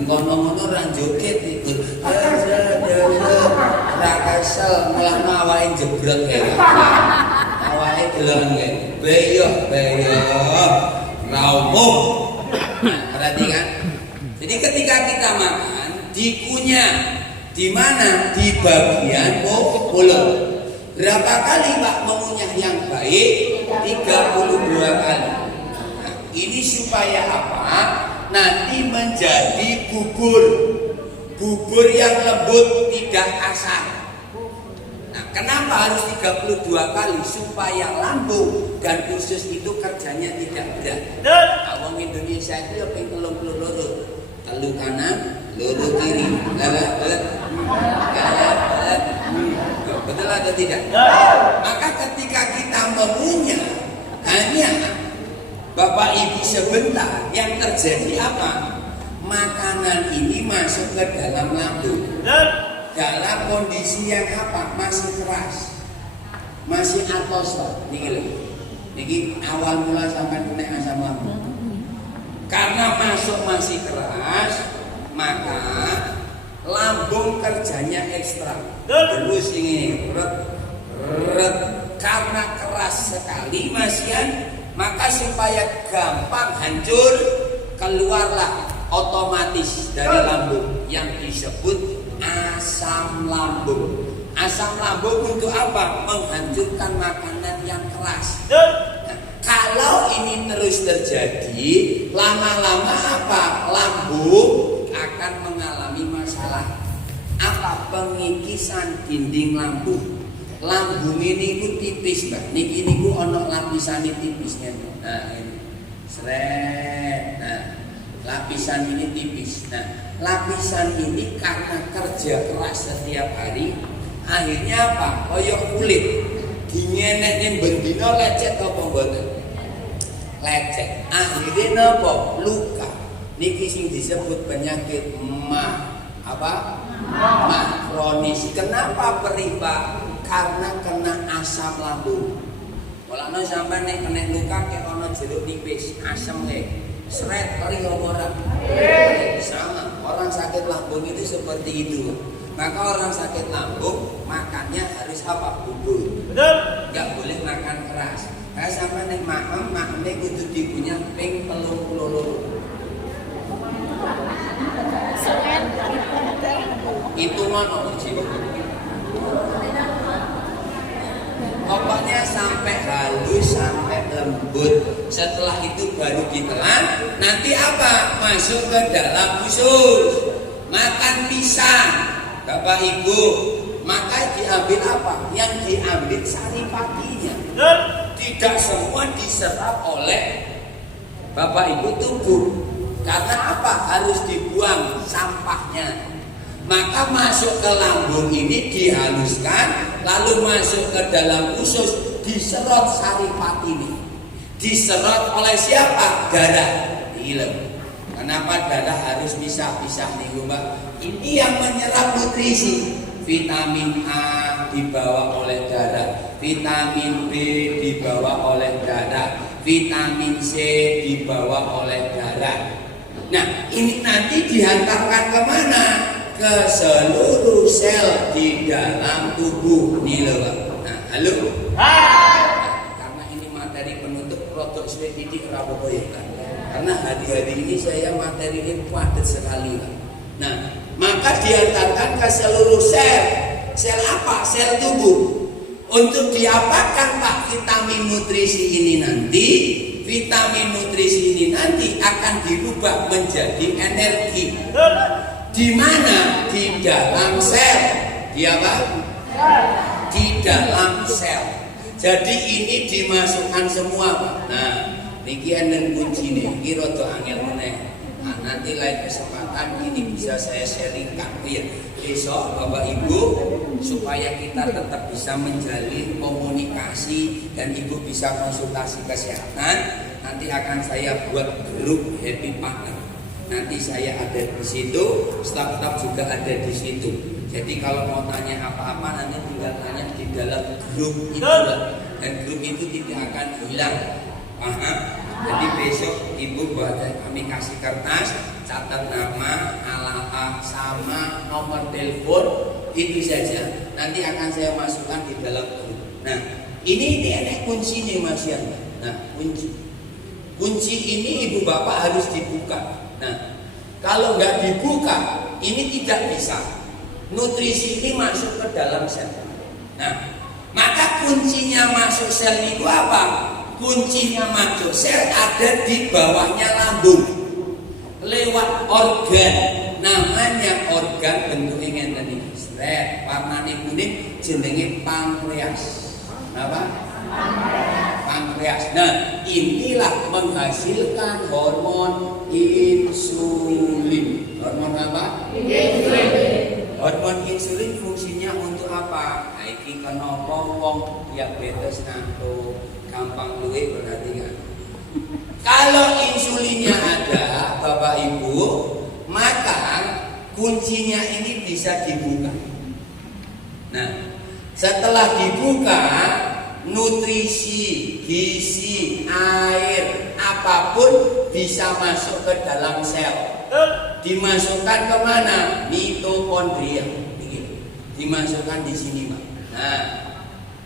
Ngono-ngono ra joget iku. Ra kesel malah awake jebrot kae. Awake delon kae. Beyo. Raumuk. Perhatikan. Jadi ketika kita makan, dikunyah di mana? Di bagian mulut. Berapa kali Pak mengunyah yang baik? 32 kali. Nah, ini supaya apa? Nanti menjadi bubur yang lembut, tidak asam. Nah, kenapa harus 32 kali? Supaya lambung dan usus itu kerjanya tidak berat. Awang Indonesia itu ya pengen loro, telu kanan, loro kiri, betul atau tidak? Maka ketika kita mengunyah hanya Bapak Ibu sebentar, yang terjadi apa? Makanan ini masuk ke dalam lambung dalam kondisi yang apa? Masih keras, masih atos lah. Niki awal mula sampai kena asam lambung. Karena masuk masih keras, maka lambung kerjanya ekstra. Terus ini karena keras sekali masian. Maka supaya gampang hancur, keluarlah otomatis dari lambung yang disebut asam lambung. Asam lambung untuk apa? Menghancurkan makanan yang keras. Nah, kalau ini terus terjadi, lama-lama apa? Lambung akan mengalami masalah. Apa? Pengikisan dinding lambung. Lambung ini ku tipis Mbak. Niki niku ono lapisan tipisnya. Nah ini, seret. Nah lapisan ini tipis. Nah lapisan ini karena kerja keras setiap hari, akhirnya apa? Koyok kulit. Dingenekne bendino lecet apa mboten? Lecet. Akhirnya napa? Luka. Niki sing disebut penyakit apa? Mah kronis. Kenapa perih Pak? Karena kena asam lambung. Kalau sampai nek kena luka kayak ono jeruk nipis, asam nek, seret perih ora. Sama orang sakit lambung itu seperti itu. Maka orang sakit lambung makannya harus apa? Bubur. Betul. Gak boleh makan keras. Kayak sampai nek makan kudu dikunyah ping 30. Itu ngono sih. Pokoknya sampai halus, sampai lembut. Setelah itu baru ditelan. Nanti apa? Masuk ke dalam usus. Makan pisang, Bapak Ibu. Maka diambil apa? Yang diambil saripatinya. Tidak semua diserap oleh Bapak Ibu tubuh. Karena apa? Harus dibuang sampahnya. Maka masuk ke lambung ini dihaluskan, lalu masuk ke dalam usus, diserot saripati ini. Diserot oleh siapa? Darah. Gila. Kenapa darah harus pisah-pisah nih Mbak? Ini yang menyerap nutrisi. Vitamin A dibawa oleh darah, vitamin B dibawa oleh darah, vitamin C dibawa oleh darah. Nah, ini nanti dihantarkan kemana? Ke seluruh sel di dalam tubuh nih loh Pak. Nah, halo. Karena ini materi penutup produk titik rapopo ya kan. Karena hari-hari ini saya materi ini padat sekali Pak. Nah, maka diantarkan ke seluruh sel. Sel apa? Sel tubuh. Untuk diapakan Pak vitamin nutrisi ini nanti? Vitamin nutrisi ini nanti akan dirubah menjadi energi. Di mana? Di dalam sel. Di apa? Di dalam sel. Jadi ini dimasukkan semua, Pak. Nah, niki enten kuncine, iki rada angel meneh. Nah, nanti lain kesempatan ini bisa saya sharingkan ya. Besok Bapak Ibu supaya kita tetap bisa menjalin komunikasi dan Ibu bisa konsultasi kesehatan, nanti akan saya buat grup Happy Partner. Nanti saya ada di situ, staf-staf juga ada di situ. Jadi kalau mau tanya apa-apa nanti tinggal tanya di dalam grup itu, dan grup itu tidak akan hilang. Paham? Jadi besok Ibu buat kami kasih kertas, catat nama, alamat sama nomor telepon, itu saja. Nanti akan saya masukkan di dalam grup. Nah, ini ada kuncinya Mas Yan. Nah, kunci ini Ibu Bapak harus dibuka. Nah, kalau nggak dibuka, ini tidak bisa. Nutrisi ini masuk ke dalam sel. Nah, maka kuncinya masuk sel itu apa? Kuncinya masuk sel ada di bawahnya lambung. Lewat organ. Namanya organ bentuknya tadi. Warnanya kuning, jenenge pankreas. Apa? Pankreas. Nah, inilah menghasilkan hormon insulin. Hormon apa? Insulin. Hormon insulin fungsinya untuk apa? Nah, iki kenapa wong diabetes ngantuk gampang luwe berarti kan. Kalau insulinnya ada, Bapak Ibu, maka kuncinya ini bisa dibuka. Nah, setelah dibuka, nutrisi, gizi, air, apapun bisa masuk ke dalam sel. Dimasukkan kemana? Mitokondria. Dimasukkan di sini, Pak. Nah,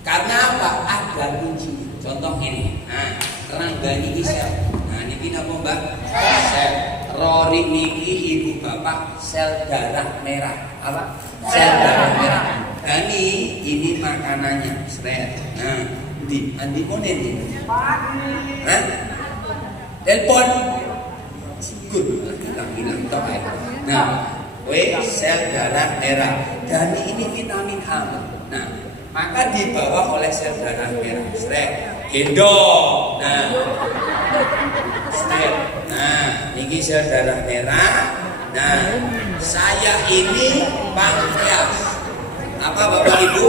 karena apa? Ada kuncinya. Contoh ini. Nah, ranggani ini sel. Nah, niki napa, Mbak? Sel. Rorik niki Ibu Bapak sel darah merah. Apa? Sel darah merah. Gani ini makanannya. Seret. Nah, di andi monen ini. Hah? Telepon. Good. Hilang tok ae. Nah, sel darah merah. Gani ini vitamin A. Nah, maka dibawa oleh sel darah merah. Seret. Gendong. Nah. Seret. Nah, ini sel darah merah. Nah, saya ini pankreas. Apa Bapak Ibu?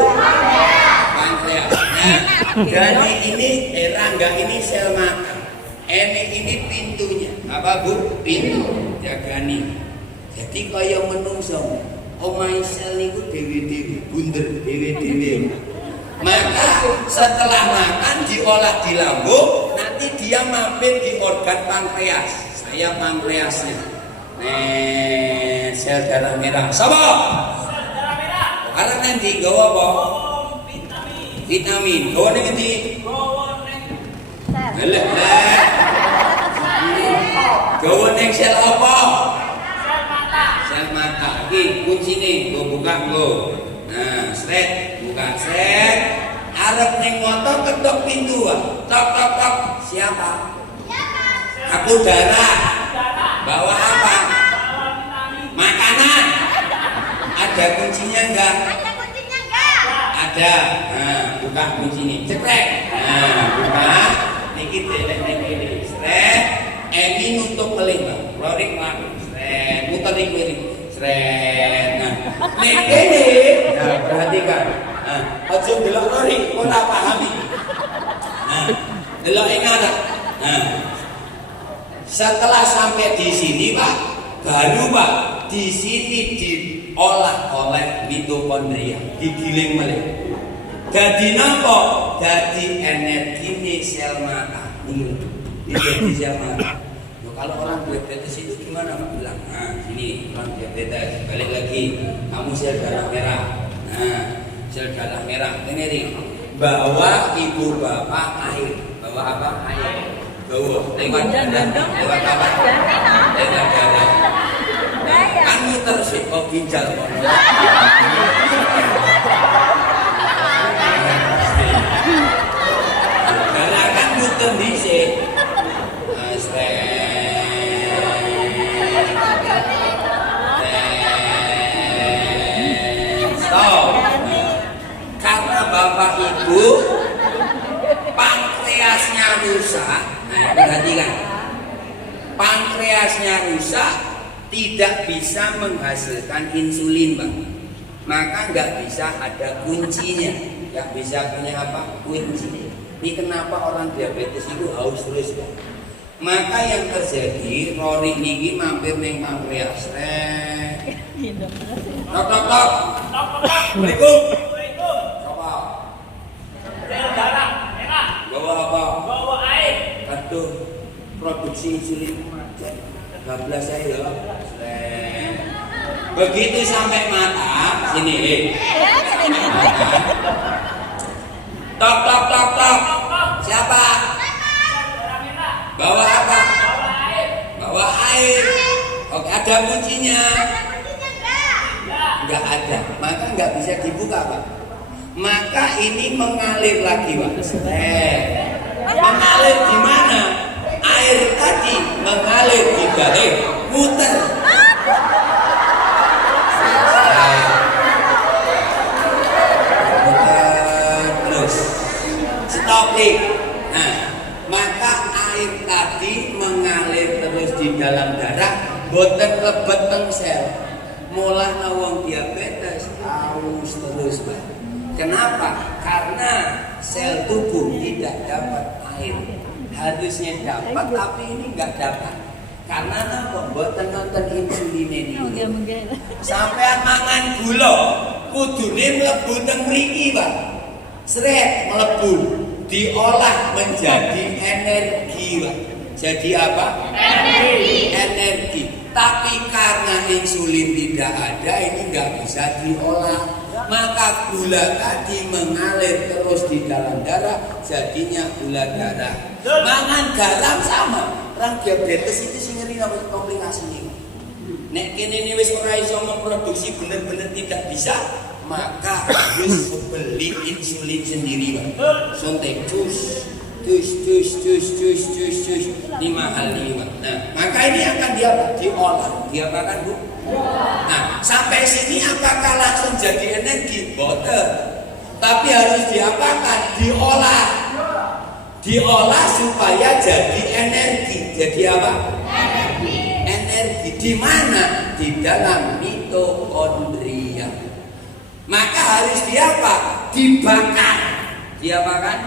Pankreas. Nah, Gani ini Rangga ini sel makan. Ini pintunya. Apa Bu? Pintu. Jagani. Jadi kaya menungso. Omahe sel niku dhewe-dhewe, bunder dhewe-dhewe. Maka setelah makan diolah di lambung, nanti dia mampir di organ pankreas. Saya pankreasnya. Sel darah merah. Sapa? Sel darah merah. Sekarang nanti gawa apa? Vitamin. Gawa ning endi? Gawa ning sel. Gawa ning sel apa? Sel mata. Sel mata. Iki kuncine, gua buka lo. Nah, sret, buka sret. Arep ning motor ketok pintu. Tok tok tok. Siapa? Aku Dara. Bawa apa? Makanan. Ada kuncinya enggak? Ada kuncinya enggak? Ada. Nah, buka kuncinya. Cekrek. Nah, buka. Niki delek niki. Sret. Emi nutup melih, Bang. Rorik laku. Sret. Muter iki. Sret. Nah, nek kene. Nah, perhatikan. Nah, aja delok Rorik, ora pahami. Nah, delok ingatan. Nah, setelah sampai di sini, Pak, baru Pak di sini diolah oleh mitokondria, digiling melih. Jadi napa? Jadi energi nih sel mata. Ini jadi sel mata. Loh, kalau orang diabetes itu gimana Pak bilang? Nah, sini orang diabetes. Balik lagi, kamu sel darah merah. Nah, sel darah merah. Dengerin. Bawa ibu bapak air. Bawa apa? Air. Bawa lewat darah. Lewat apa? Lewat darah. Kan muter sih kok ginjal kok. Karena kan muter dhisik. Stop. Karena bapak ibu pankreasnya rusak. Nah, perhatikan. Pankreasnya rusak, tidak bisa menghasilkan insulin, Bang. Maka nggak bisa ada kuncinya. Nggak bisa punya apa? Kunci. Ini kenapa orang diabetes itu haus terus, Bang. Maka yang terjadi, Rory niki mampir neng pankreas. Tok tok tok. Assalamualaikum. Apa? Darah merah. Bawa apa? Bawa air. Aduh, produksi insulin macet. 12 saya ya. Begitu sampai mata, sini. Tok tok tok tok. Siapa? Darah merah. Bawa apa? Bawa air. Bawa air. Oke, ada kuncinya. Enggak ada. Maka enggak bisa dibuka, Pak. Maka ini mengalir lagi, Pak. Mengalir di mana? Air tadi mengalir di balik, muter. Terus stop nih. Nah, maka air tadi mengalir terus di dalam darah, boten lebet teng sel. Mulai wong diabetes haus terus, Pak. Kenapa? Karena sel tubuh tidak dapat air. Harusnya dapat, tapi ini nggak dapat. Karena apa? Boten nonton insulin ini. Sampai mangan gula, kudune mlebu teng mriki, Pak. Sret mlebu, diolah menjadi energi, Pak. Jadi apa? Energi. Tapi karena insulin tidak ada, ini nggak bisa diolah. Maka gula tadi mengalir terus di dalam darah, jadinya gula darah. Mangan garam sama. Orang diabetes itu sih ngeri apa komplikasinya. Nek kene ini wis ora iso memproduksi bener-bener tidak bisa, maka harus beli insulin sendiri, Pak. Suntik jus. Ini mahal nih, Pak. Nah, maka ini akan diolah. Diapakan, Bu? Nah, sampai sini apakah langsung jadi energi? Boten. Tapi harus diapakan? Diolah. Diolah supaya jadi energi. Jadi apa? Energi. Di mana? Di dalam mitokondria. Maka harus diapa? Dibakar. Diapakan?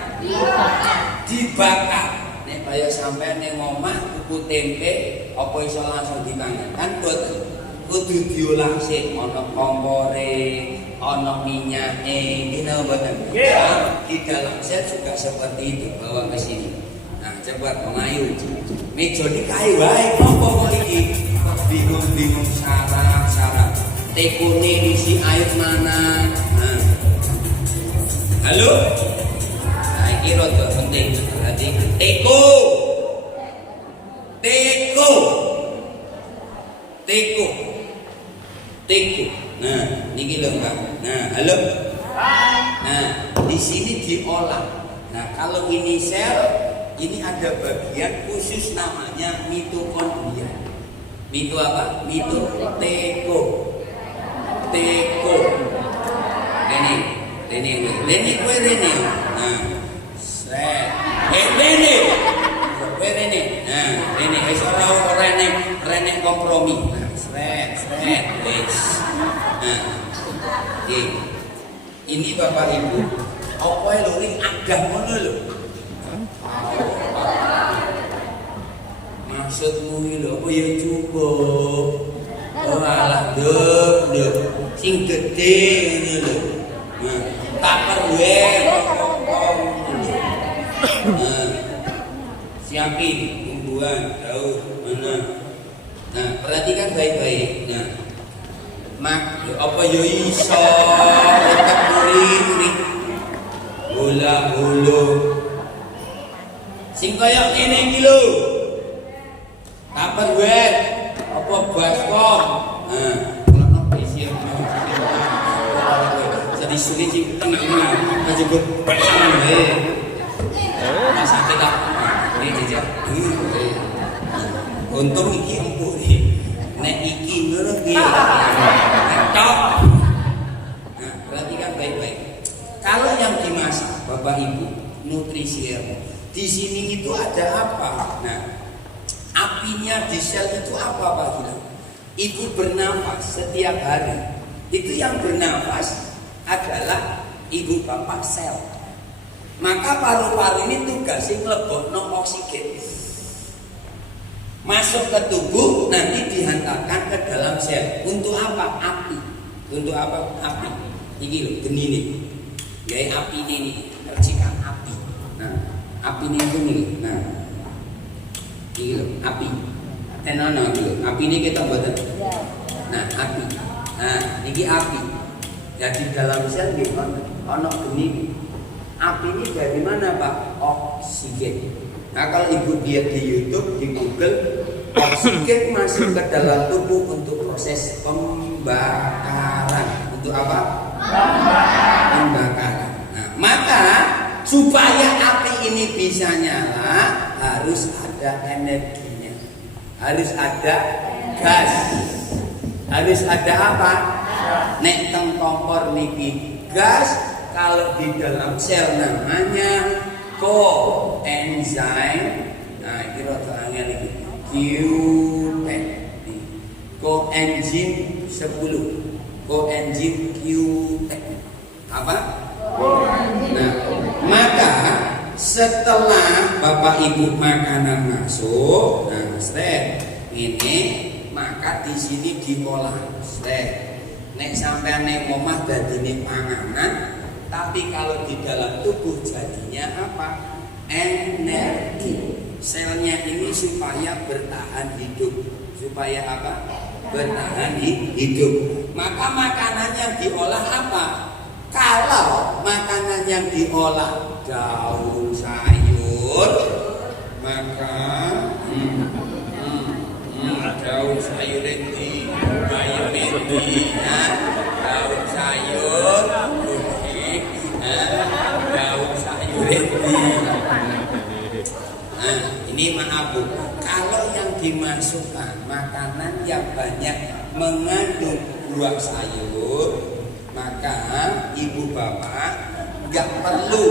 Dibakar. Nek kaya sampean ning omah tuku tempe, apa iso langsung dipangan? Kan boten. Kudu diolah sik, ana kompore, ana minyake, ngene boten. Di dalam sel juga seperti itu, bawa ke sini. Nah, coba pengayu. Meja iki kae wae, apa kok iki? Bingung-bingung syarat-syarat. Tekone isi air mana? Nah. Halo? Nah, iki rada penting. Berarti teko. Nah, niki lho, Pak. Nah, halo. Nah, di sini diolah. Nah, kalau ini sel, ini ada bagian khusus namanya mitokondria. Mito apa? Mito teko. Rene kue rene. Nah, sret. Rene. Nah, rene. Rene kompromi. Nah, sret. Wes. Nah, oke. Ini Bapak Ibu, apa lho ning agak ngono lho. Maksudmu iki lho apa ya cukup. Oh alah nduk. Sing gedhe ngene lho. Nah, tak perwe siapin tumbuhan daun mana. Nah, perhatikan baik-baik. Nah, mak apa yo iso tetep murid bola sing kaya ngene iki lho. Tupperware apa baskom. Nah, ono isi jadi sulit sing tenang aja gue perasaan wae. Masa kita ini jejak. Untung iki empuk iki. Nek iki ngono piye? Tok. Nah, perhatikan baik-baik. Kalau yang dimasak Bapak Ibu, nutrisi di sini itu ada apa? Nah, apinya di sel itu apa Pak Gilang? Itu bernafas setiap hari. Itu yang bernafas adalah ibu bapak sel. Maka paru-paru ini tugasnya nglebokno oksigen. Masuk ke tubuh, nanti dihantarkan ke dalam sel. Untuk apa? Api. Untuk apa? Api. Ini loh, geni nih. Gaya api ini, percikan api. Nah, api ini itu nih. Nah, ini loh, api. Tenono loh, api ini kita buat. Nah, api. Nah, ini api. Jadi dalam sel ini, ono geni. Api ini dari mana Pak? Oksigen. Nah, kalau ibu lihat di YouTube, di Google, oksigen masuk ke dalam tubuh untuk proses pembakaran. Untuk apa? Pembakaran. Nah, maka supaya api ini bisa nyala, harus ada energinya, harus ada gas, harus ada apa? Nek teng kompor niki gas, kalau di dalam sel namanya coenzyme. Nah, ini rada angel iki. Q10. Coenzyme 10. Coenzyme Q10. Apa? Nah, maka setelah Bapak Ibu makanan masuk, nah, ini maka di sini diolah. Nek sampean nek omah dadine panganan, tapi kalau di dalam tubuh jadinya apa? Energi. Selnya ini supaya bertahan hidup. Supaya apa? Bertahan hidup. Maka makanan yang diolah apa? Kalau makanan yang diolah daun sayur, maka daun sayur ini daun sayur daun sayur nah, ini maaf Bu, kalau yang dimasukkan makanan yang banyak mengandung buah sayur, maka ibu bapak nggak perlu.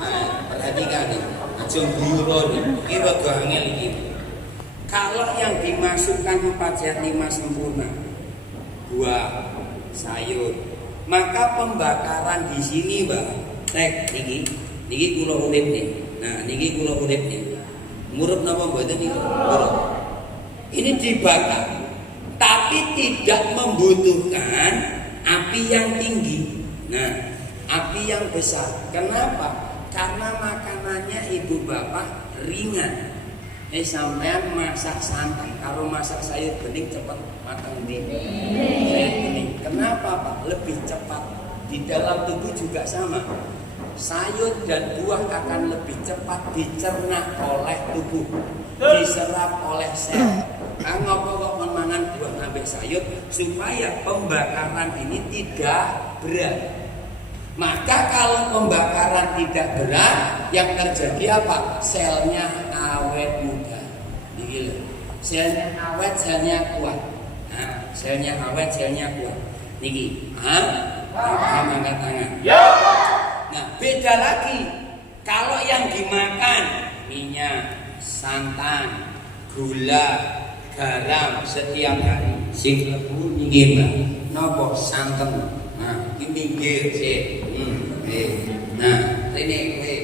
Nah, perhatikan nih, ajeng biuro nih, ini rada angel iki. Kalau yang dimasukkan 4 sehat 5 sempurna, buah sayur, maka pembakaran di sini Mbak. Niki kula urip nih. Nah, niki kula urip nih. Murup napa mboten niku? Murup. Ini dibakar, tapi tidak membutuhkan api yang tinggi. Nah, api yang besar. Kenapa? Karena makanannya ibu bapak ringan. Sampean masak santan, kalau masak sayur bening cepat matang nih. Sayur bening. Kenapa Pak? Lebih cepat. Di dalam tubuh juga sama. Sayur dan buah akan lebih cepat dicerna oleh tubuh, diserap oleh sel. Ngapa kok mangan buah ngambil sayur supaya pembakaran ini tidak berat. Maka kalau pembakaran tidak berat, yang terjadi apa? Selnya awet muda. Ini selnya awet, selnya kuat. Nah, selnya awet, selnya kuat. Niki, angkat tangan. Nah, beda lagi. Kalau yang dimakan minyak, santan, gula, garam setiap hari. Sing lebu niki, Mbak. Napa santen? Nah, iki minggir sik. Nah, rene kowe.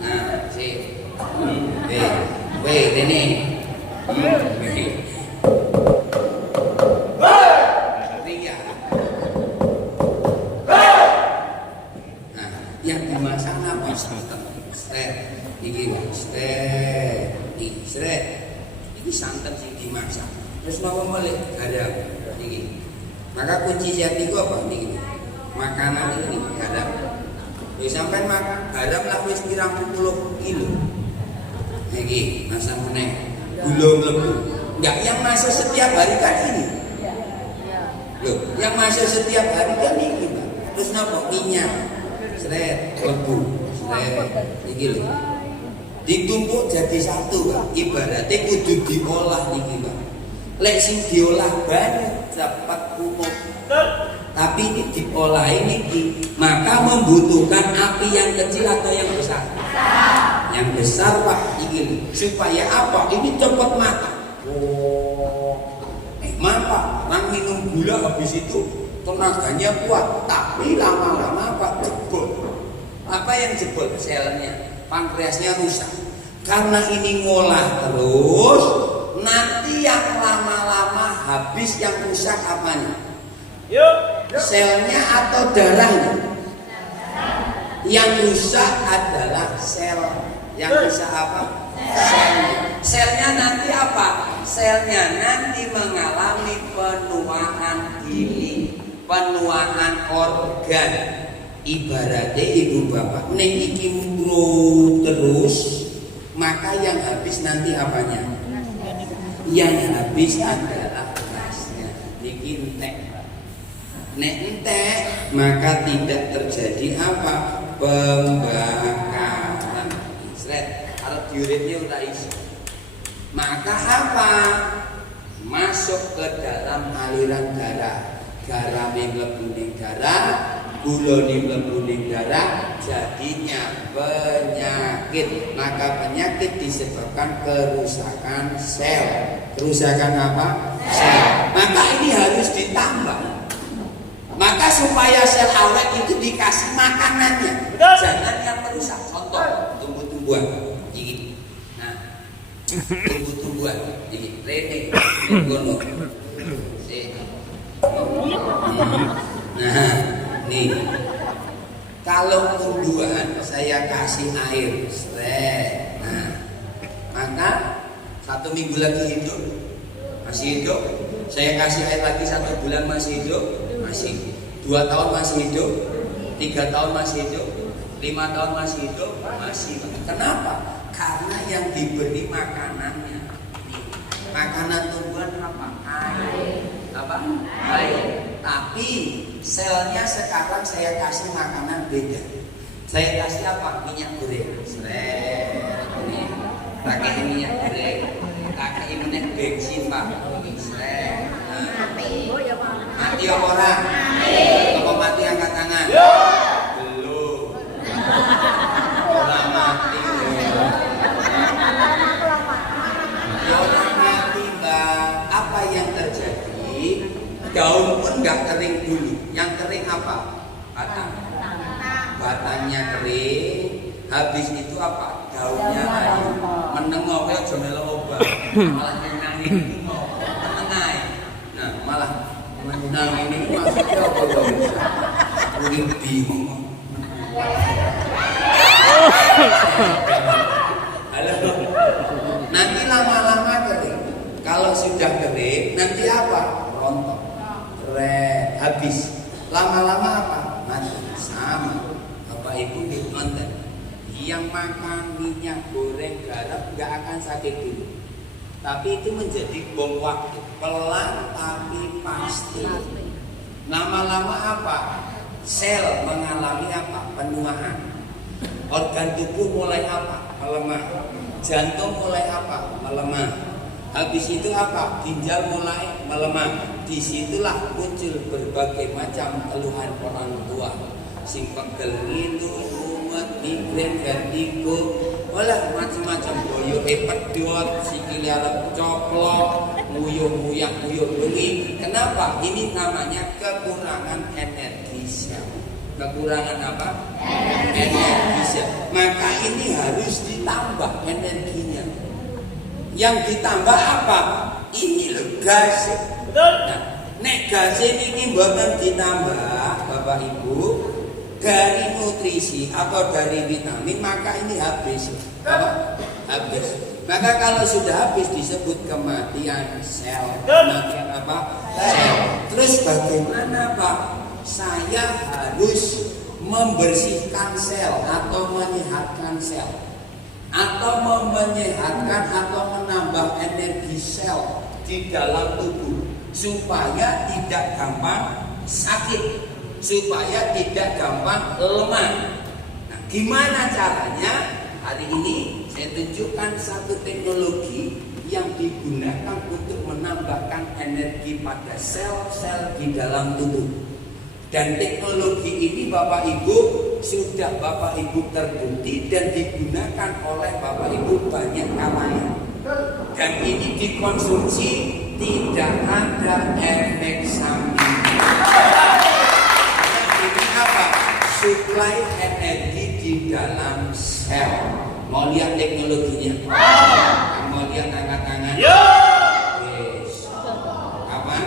Nah, sik. Kowe rene. Ria. Nah, yang dimasak apa? Santen. Sret. Iki sret. Iki sret. Iki santen sing dimasak. Terus napa malih garam iki. Maka kunci siap itu apa nih? Makanan ini garam. Wis sampean makan garam lah wis 30 kilo. Niki masak meneh. Gula mlebu. Enggak yang masak setiap hari kan ini. Loh, yang masak setiap hari kan ini, Pak. Terus napa? Minyak. Sret, mlebu. Sret. Iki lho. Ditumpuk jadi satu, Pak. Ibaratnya kudu diolah niki, Pak. Lek sing diolah banyak dapat umum. Tapi ini diolah ini, maka membutuhkan api yang kecil atau yang besar? Yang besar, Pak. Ini supaya apa? Ini cepat matang. Maka orang minum gula habis itu tenaganya kuat, tapi lama-lama apa? Jebol. Apa yang jebol? Selnya, pankreasnya rusak. Karena ini ngolah terus, nanti yang lama-lama habis yang rusak apanya? Selnya atau darahnya? Yang rusak adalah sel. Yang rusak apa? Selnya. Selnya nanti apa? Selnya nanti mengalami penuaan ini, penuaan organ. Ibaratnya ibu bapak nek iki terus, maka yang habis nanti apanya? Yang habis adalah gasnya. Niki entek. Nek entek, maka tidak terjadi apa? Pembakaran. Sret, kalau diuritnya udah isi. Maka apa? Masuk ke dalam aliran darah. Garam yang mlebu ning darah, gula ning mlebu ning darah, jadinya penyakit. Maka penyakit disebabkan kerusakan sel. Kerusakan apa? Sel. Maka ini harus ditambah. Maka supaya sel awet itu dikasih makanannya. Jangan yang merusak. Contoh tumbuh-tumbuhan. Ini. Nah, tumbuh-tumbuhan. Ini rene, gono. Nah, nih. Kalau tumbuhan saya kasih air, nah, maka 1 minggu lagi hidup, masih hidup. Saya kasih air lagi 1 bulan masih hidup, masih. 2 tahun masih hidup, 3 tahun masih hidup, 5 tahun masih hidup, masih. Kenapa? Karena yang diberi makanannya, makanan tumbuhan apa? Air. Apa? Air. Tapi selnya sekarang saya kasih makanan beda. Saya kasih apa? Minyak goreng. Ini pakai minyak goreng. Pakai minyak bensin, Pak. Mati apa orang? Apa mati angkat tangan? Belum. Orang mati. Orang mati, Mbak. Apa yang terjadi? Daun pun nggak kering dulu. Yang kering apa? Batang. Batangnya kering. Habis itu apa? Daunnya lagi menengok kayak jomelo obat. Malah nyenangin menengai. Nah, malah menenang ini maksudnya apa dong? Mungkin bingung. Halo. Nanti lama-lama kering. Kalau sudah kering, nanti apa? Rontok. Habis. Lama-lama apa? Mati. Sama. Bapak Ibu nonton. Yang makan minyak goreng garam nggak akan sakit dulu. Tapi itu menjadi bom waktu. Pelan tapi pasti. Lama-lama apa? Sel mengalami apa? Penuaan. Organ tubuh mulai apa? Melemah. Jantung mulai apa? Melemah. Habis itu apa? Ginjal mulai melemah. Disitulah muncul berbagai macam keluhan orang tua. Sing pegel ngilu, mumet, migrain, vertigo, olah macam-macam boyo pedot, sikile arep coplok, nguyuh-nguyah, nguyuh bengi. Kenapa? Ini namanya kekurangan energi sel. Kekurangan apa? Energi sel. Maka ini harus ditambah energinya. Yang ditambah apa? Ini loh gas. Nah, nek gas ini mboten ditambah Bapak Ibu dari nutrisi atau dari vitamin, maka ini habis. Apa? Habis. Maka kalau sudah habis disebut kematian sel. Kematian apa? Sel. Terus bagaimana Pak? Saya harus membersihkan sel atau menyehatkan sel, atau menyehatkan atau menambah energi sel di dalam tubuh supaya tidak gampang sakit, supaya tidak gampang lemah. Nah, gimana caranya? Hari ini saya tunjukkan satu teknologi yang digunakan untuk menambahkan energi pada sel-sel di dalam tubuh. Dan teknologi ini Bapak Ibu sudah Bapak Ibu terbukti dan digunakan oleh Bapak Ibu banyak kalangan. Dan ini dikonsumsi tidak ada efek samping. Ini apa? Suplai energi di dalam sel. Mau lihat teknologinya? Mau lihat angkat tangan? Yes. Kapan?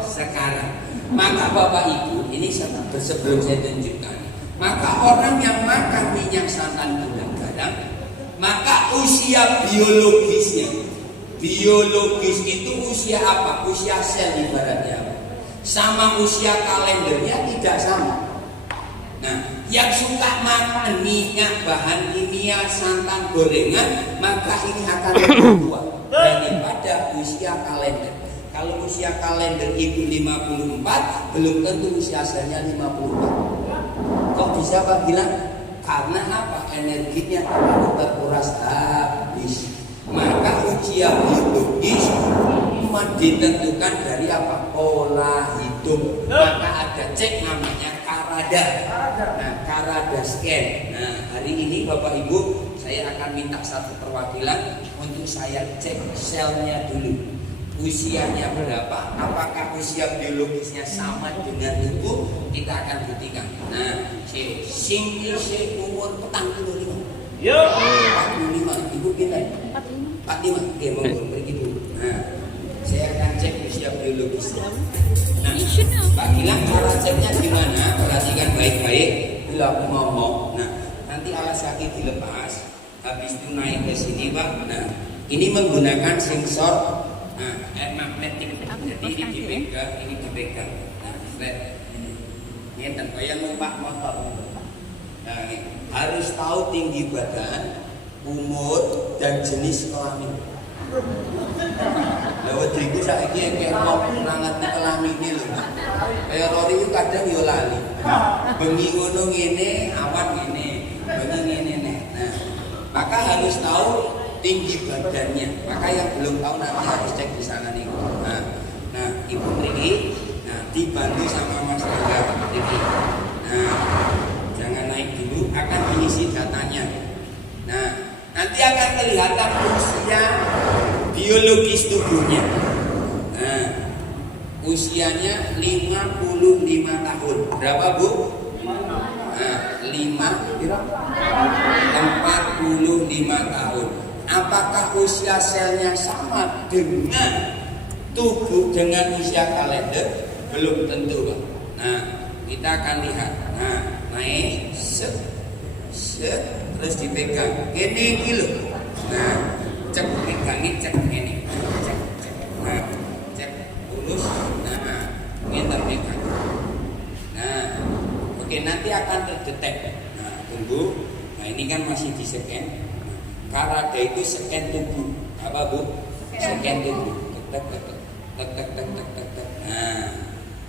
Sekarang. Maka Bapak Ibu, ini sebelum saya tunjukkan, maka orang yang makan minyak santan gula garam, maka usia biologisnya, biologis itu usia apa? Usia sel ibaratnya. Sama usia kalendernya tidak sama. Nah, yang suka makan minyak, bahan kimia, santan, gorengan, maka ini akan lebih tua daripada usia kalender. Kalau usia kalender itu 54, belum tentu usia selnya 54. Kok bisa Pak bilang? Karena apa? Energinya terlalu terkuras habis. Maka usia biologis ditentukan dari apa? Pola hidup. Maka ada cek namanya Karada. Nah, Karada scan. Nah, hari ini Bapak Ibu, saya akan minta satu perwakilan untuk saya cek selnya dulu. Usianya berapa? Apakah usia biologisnya sama dengan tubuh? Kita akan buktikan. Nah, sing umur 45. Yo. 45. Ibu pindah. 45. Oke, monggo pergi dulu. Nah, saya akan cek usia biologisnya. Nah, Pak Gilang, cara ceknya gimana? Perhatikan baik-baik. Bila aku ngomong, nah nanti alas kaki dilepas, habis itu naik ke sini Pak. Nah, ini menggunakan sensor. Nah, magnetik. Jadi ini dipegang. Nah, flat. Ini kayak numpak motor. Nah, harus tahu tinggi badan, umur dan jenis kelamin. Lewat diriku saiki kayak mau ngerti kelamin ini lho. Kayak Rory itu kadang yo lali. Bengi ngono ngene, awan ngene, bengi ngene nek. Nah, maka harus tahu tinggi badannya. Maka yang belum tahu nanti harus cek di sana nih. Nah, Ibu Triki, nah dibantu sama Mas Rangga Triki. Nah, jangan naik dulu, akan diisi datanya. Nah, nanti akan kelihatan usia biologis tubuhnya. Nah, usianya 55 tahun. Berapa Bu? Nah, 45 tahun. Apakah usia selnya sama dengan tubuh dengan usia kalender? Belum tentu Pak. Nah, kita akan lihat. Nah, naik set terus dipegang. Ini kilo. Nah, cek pegangin cek ini. Cek. Nah, cek lurus. Nah, ini terpegang. Nah, oke nanti akan terdetek. Nah, tunggu. Nah, ini kan masih di scan. Karada itu scan tubuh. Apa Bu? Scan tubuh. Tek. Nah,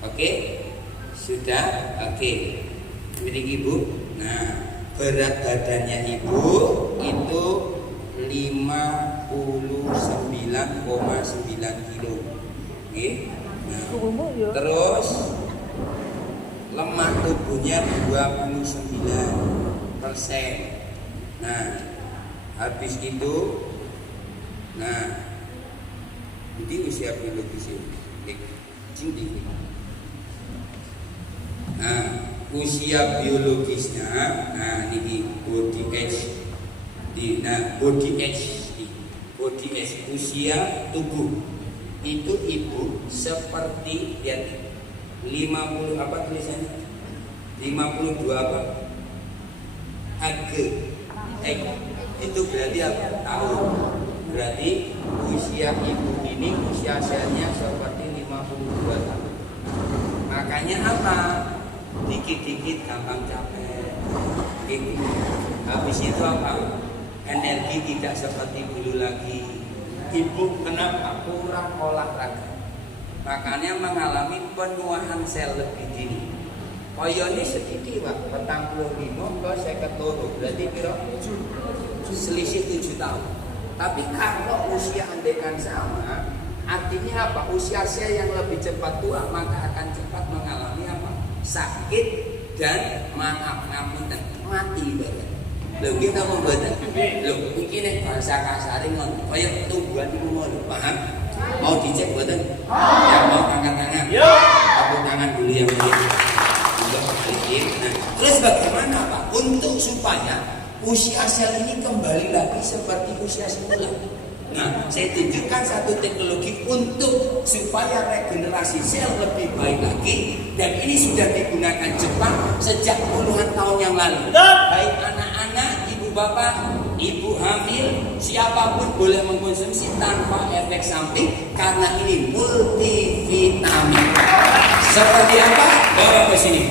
oke. Sudah? Oke. Miliki Ibu. Nah, berat badannya Ibu itu 59,9 kilo. Oke. Nah, terus lemak tubuhnya 29%. Nah, habis itu, nah, ini usia biologis ini. Nah, usia biologisnya, nah ini body age, body age usia tubuh itu Ibu seperti lihat 50 apa tulisannya 52 apa itu berarti apa tahun, berarti usia Ibu ini usia selnya seperti 52 tahun. Makanya apa, dikit-dikit gampang capek gitu. Habis itu apa, energi tidak seperti dulu lagi. Ibu kenapa kurang olahraga, makanya mengalami penuaan sel lebih dini. Koyone sedikit Pak, 45 ke 52, berarti kira selisih 7 tahun. Tapi kalau usia andekan sama, artinya apa? Usia sel yang lebih cepat tua maka akan cepat mengalami apa? Sakit dan ngapunten mati banget. Lho kita membaca. Lho iki nek bahasa kasare ngono, kaya tumbuhan iku ngono, paham? Mau dicek mboten? Ya mau angkat tangan. Tepuk tangan dulu yang ini. Nah, terus bagaimana Pak untuk supaya usia sel ini kembali lagi seperti usia semula? Nah, saya tunjukkan satu teknologi untuk supaya regenerasi sel lebih baik lagi, dan ini sudah digunakan Jepang sejak puluhan tahun yang lalu. Baik anak-anak, ibu bapak, ibu hamil, siapapun boleh mengkonsumsi tanpa efek samping karena ini multivitamin. Seperti apa? Bawa ke sini.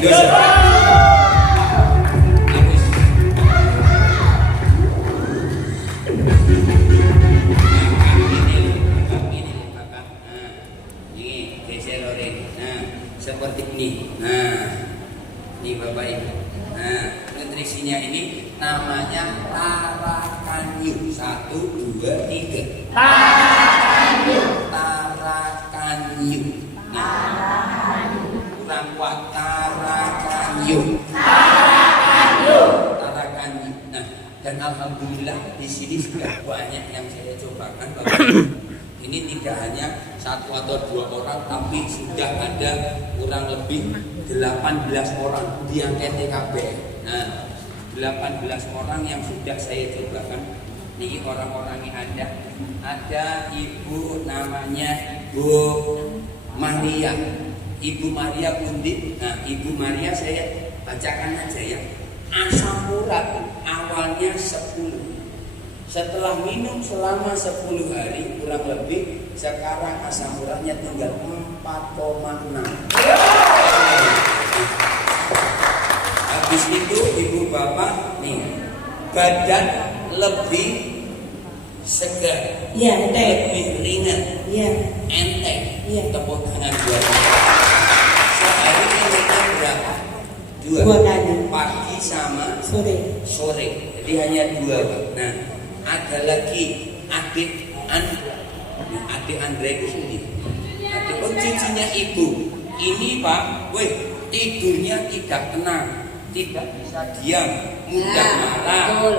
Seperti ini. Nah, ini Bapak Ibu. Nah, nutrisinya ini namanya Tarakanyu. 1, 2, 3. Tarakanyu. Kurang kuat. Tarakanyu. Nah, dan alhamdulillah di sini sudah banyak yang saya cobakan Bapak Ibu. Ini tidak hanya 1 atau 2 orang, tapi sudah ada kurang lebih 18 orang di angka TKB. Nah, 18 orang yang sudah saya cobakan. Ini orang-orangnya ada ibu namanya Bu Maria. Ibu Maria Pundi. Nah, Ibu Maria saya bacakan aja ya. Asam urat awalnya 10. Setelah minum selama 10 hari kurang lebih, sekarang asam uratnya tinggal 4,6. Habis itu ibu bapak nih, badan lebih segar, ya, lebih ringan, ya, enteng. Ya. Tepuk tangan buat sehari ini berapa? 2 kali. Pagi sama Sore. Jadi hanya 2 Pak. Nah, ada lagi adik Andre itu sendiri. Adik cucunya ibu. Ini Pak, tidurnya tidak tenang, tidak bisa diam, mudah marah,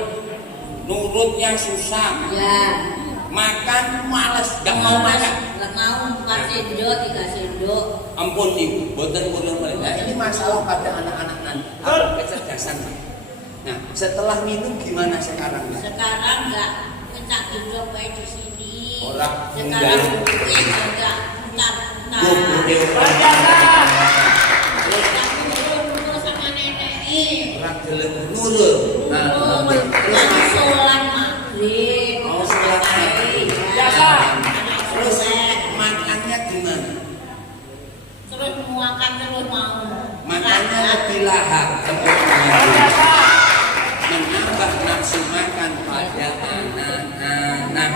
nurutnya susah, makan malas, gak mau makan. Gak mau makan sendok, 3 sendok. Ampun ibu, boten kurang boleh. Nah, ini masalah pada anak-anak nanti. Apa kecerdasan Pak? Nah, setelah minum gimana sekarang? Sekarang enggak kencang sendok kayak di sini. Orang sekarang enggak nurut sama nenek ini. Orang gelem nurut. Nah, terus sholat maghrib. mau sholat maghrib. Terus makannya gimana? Terus makan terus mau. Makannya lebih lahap. Menambah nafsu makan pada anak-anak.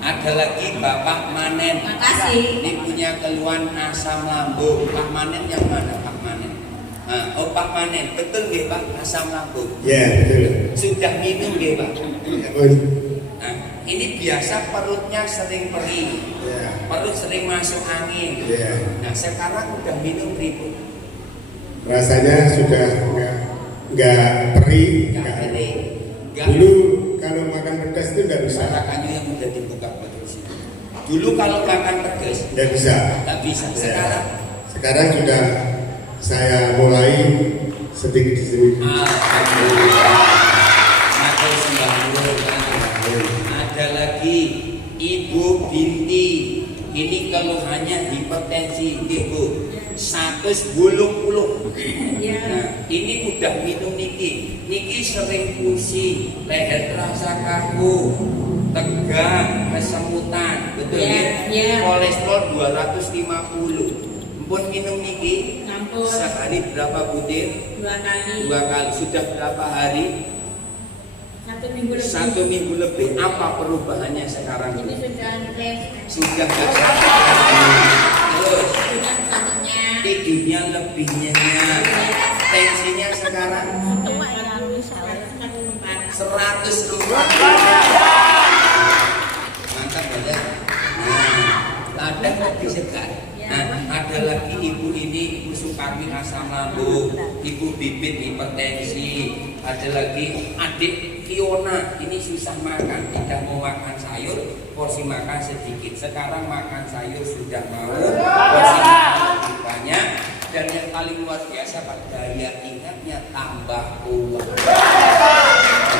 Ada lagi Bapak Manen. Makasih. Ini punya keluhan asam lambung. Pak Manen yang mana Pak Manen? Opak manen, betul nggih Pak? Asam lambung. Ya, betul. Sudah minum nggih Pak? Ya, pun. Nah, ini biasa perutnya sering perih, Ya. perut sering masuk angin. Ya. Nah, sekarang udah minum ribut, Rasanya sudah nggak perih, nggak perih, nggak. Dulu kalau makan pedas itu nggak bisa. Makannya yang udah dibuka betul sih. Dulu kalau makan pedas Nggak bisa. nggak bisa. Ya. Sekarang sudah saya mulai sedikit sedikit. Alhamdulillah. Matur sembah. Ada lagi Ibu Binti. Ini keluhannya hipertensi, Ibu. 180. Nah, ini udah minum niki. Niki sering pusing, leher terasa kaku, tegang, kesemutan, betul ya? Kolesterol 250. Pun minum niki Ampun. sehari berapa butir? 2 kali. 2 kali. Sudah berapa hari? 1 minggu lebih. 1 minggu lebih. Apa perubahannya sekarang? Ini sudah les. Sudah gak sakit. Terus Sudah sakitnya. tidurnya lebih nyenyak. Tensinya sekarang 104. Mantap ya. Nah, ladang lebih segar. Nah, ada lagi ibu ini, Ibu Sukarmi asam lambung, Ibu Bibit hipertensi, ada lagi adik Fiona ini susah makan, tidak mau makan sayur, porsi makan sedikit. Sekarang makan sayur sudah mau, porsi makan lebih banyak, dan yang paling luar biasa Pak, daya ingatnya tambah kuat.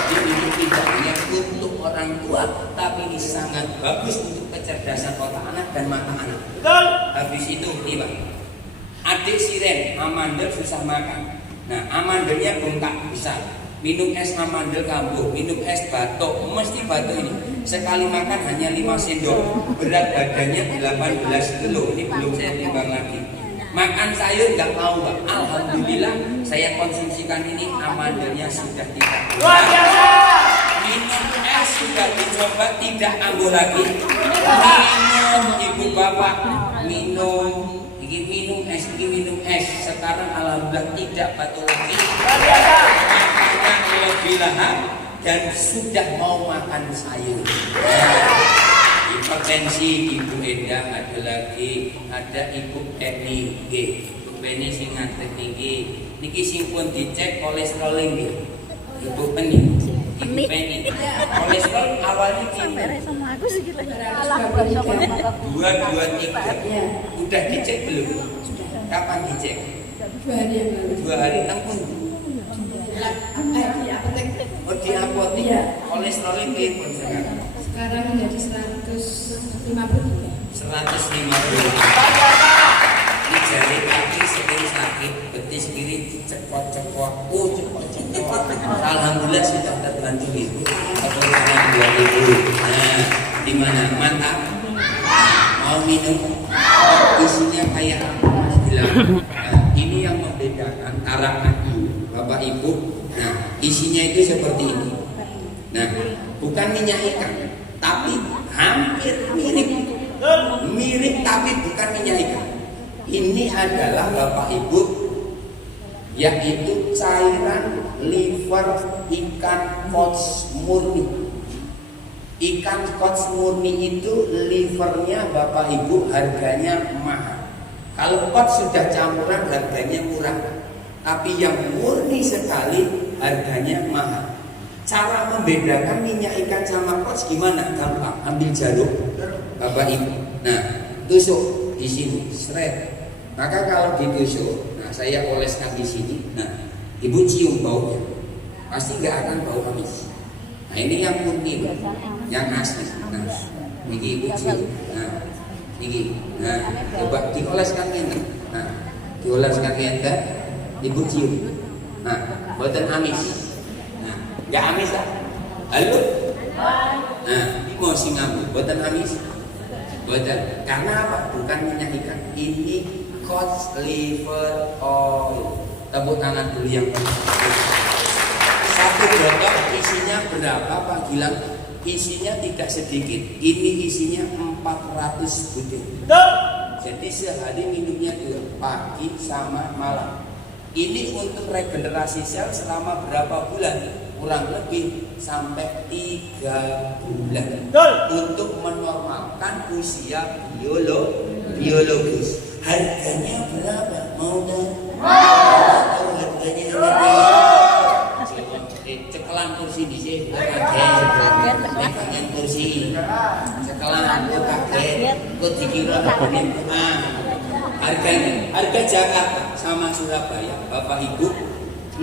Jadi ini tidak hanya untuk orang tua, tapi ini sangat bagus untuk kecerdasan otak anak dan mata anak. Betul. Habis itu nih Pak, adik Siren amandel susah makan. Nah, amandelnya bengkak besar. Minum es amandel kambuh, minum es batok, mesti batok ini. Sekali makan hanya 5 sendok. Berat badannya 18 kilo. Ini belum saya timbang lagi. Makan sayur nggak mau Pak. Alhamdulillah saya konsumsikan ini, amandelnya sudah tidak. Luar biasa. Minum es sudah dicoba tidak kambuh lagi. Minum ibu bapak, minum minum es. Sekarang alhamdulillah tidak batuk lagi. Makannya lebih lahap dan sudah mau makan sayur. Hipertensi Ibu Enda ada lagi, ada Ibu Penny. Ibu Penny sing ngantek niki sing pun dicek kolesterol nggih. Ibu Penny. Ibu Penny. Kolesterol awalnya gini. 223. Udah dicek belum? Kapan dicek? 2 hari yang lalu. 2 hari nampun. Di apotek. Oh di apotek. Iya. Kolesterolnya pun sekarang. Sekarang menjadi 153. 150. Ini jari kaki sering sakit, betis kiri cekot-cekot, cekot-cekot. Alhamdulillah sudah terbantu Ibu. Tepuk tangan 2000. Nah, di mana? Mantap. Mau minum? Isinya kayak bilang. Nah, ini yang membedakan antara Bapak Ibu. Nah, isinya itu seperti ini. Nah, bukan minyak ikan, tapi hampir mirip. Mirip tapi bukan minyak ikan. Ini adalah Bapak Ibu, yaitu cairan liver ikan kos murni. Ikan kos murni itu livernya Bapak Ibu harganya mahal. Kalau kos sudah campuran harganya murah, tapi yang murni sekali harganya mahal. Cara membedakan minyak ikan sama kos gimana? Gampang, ambil jarum Bapak Ibu. Nah, tusuk di sini, seret. Maka kalau ditusuk, nah saya oleskan di sini. Nah, Ibu cium baunya, pasti nggak akan bau amis. Nah ini yang murni, yang asli. Nah, ini Ibu cium. Nah, ini. Nah, coba dioleskan ini. Nah, dioleskan ini, Ibu cium. Nah, buatan amis. Nah, nggak amis lah. Halo. Nah, ini mau singamu, buatan amis. Buatan. Karena apa? Bukan minyak ikan. Ini cod liver oil. Tepuk tangan dulu yang satu botol isinya berapa Pak Gilang? Isinya tidak sedikit. Ini isinya 400 butir. Betul. Jadi sehari minumnya 2 pagi sama malam. Ini untuk regenerasi sel selama berapa bulan? Kurang lebih sampai 3 bulan. Betul. Untuk menormalkan usia biologis. Harganya berapa? Mau dong? Tahu harganya berapa? Cekelan kursi di sini, kaget. Pegangan kursi, cekelan, gue kaget, gue dikira harga Jakarta sama Surabaya, Bapak Ibu,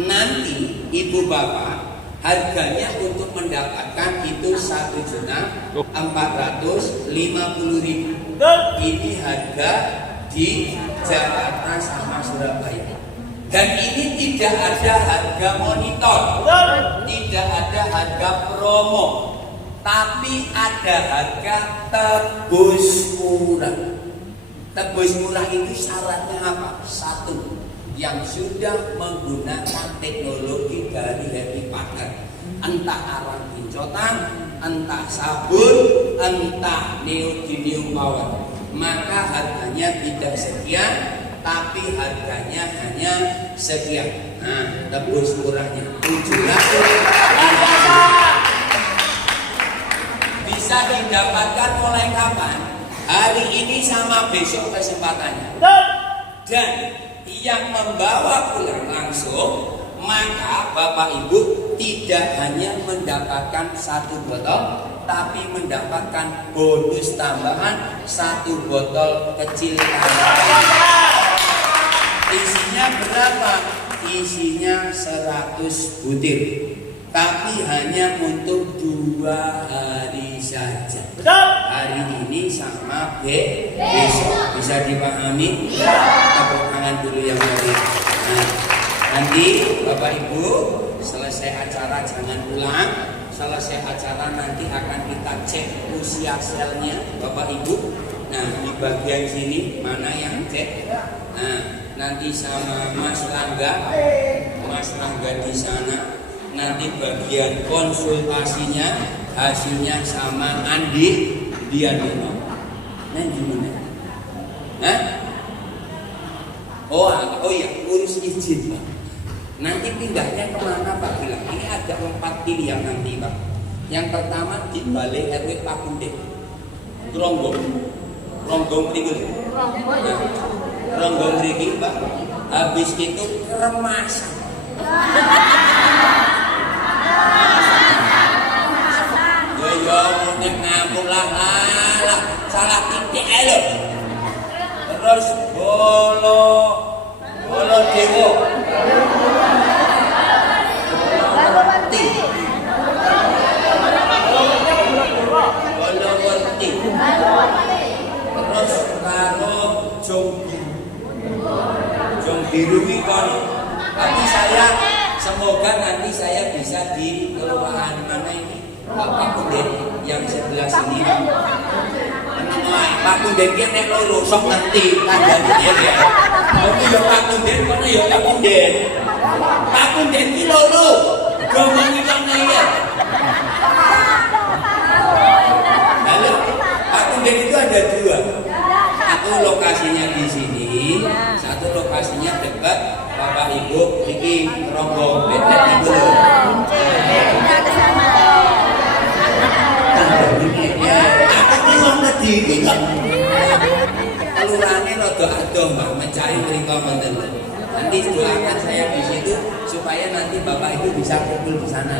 nanti Ibu Bapak harganya untuk mendapatkan itu 1.450.000. Ini harga di Jakarta sama Surabaya. Dan ini tidak ada harga monitor, tidak ada harga promo, tapi ada harga tebus murah. Tebus murah itu syaratnya apa? Satu, yang sudah menggunakan teknologi dari Happy Partner, entah arang pincotan, entah sabun, entah neodymium power, maka harganya tidak sekian, tapi harganya hanya sekian. Nah, tebus murahnya 750. Bisa didapatkan mulai kapan? Hari ini sama besok kesempatannya. Dan yang membawa pulang langsung, maka Bapak Ibu tidak hanya mendapatkan 1 botol, tapi mendapatkan bonus tambahan 1 botol kecil tambahan. Isinya berapa? Isinya 100 butir, tapi hanya untuk 2 hari saja. Hari ini sama besok. Bisa dipahami? Tepuk tangan dulu yang tadi. Nah, nanti Bapak Ibu selesai acara jangan pulang. Selesai acara nanti akan kita cek usia selnya Bapak Ibu. Nah, di bagian sini mana yang cek? Nah, nanti sama Mas Rangga di sana. Nanti bagian konsultasinya hasilnya sama Andi Dianono. Nah, gimana? Hah? Oh iya, urus izin Pak. Nanti pindahnya kemana Pak bilang? Ini ada 4 pilihan nanti Pak. Yang pertama di Balai RW Pak Kunde, Ronggong Trigul. Ronggong Trigul Pak. Habis itu Keremasan. Yo mungkin ngampung lah, salah titik aja. Terus bolo dewo. Bolowerti. Terus karo Jong Biru kono. Tapi semoga nanti saya bisa di kelurahan mana ini? Pak Kunden yang sebelah sini. Pak Kunden ki nek loro sok ngerti kandhane ya. Aku yo Pak Kunden, kono yo Pak Kunden. Pak Kunden ki loro. Gomongi kok ngene. Halo. Pak Kunden itu ada 2. Satu lokasinya di sini, satu lokasinya dekat Bapak Ibu iki Ronggong Betet itu. Aku wong Kediri kok. Kelurahannya rada adoh Mbak, mencari mereka wonten. Nanti doakan saya di situ supaya nanti Bapak Ibu bisa kumpul di sana.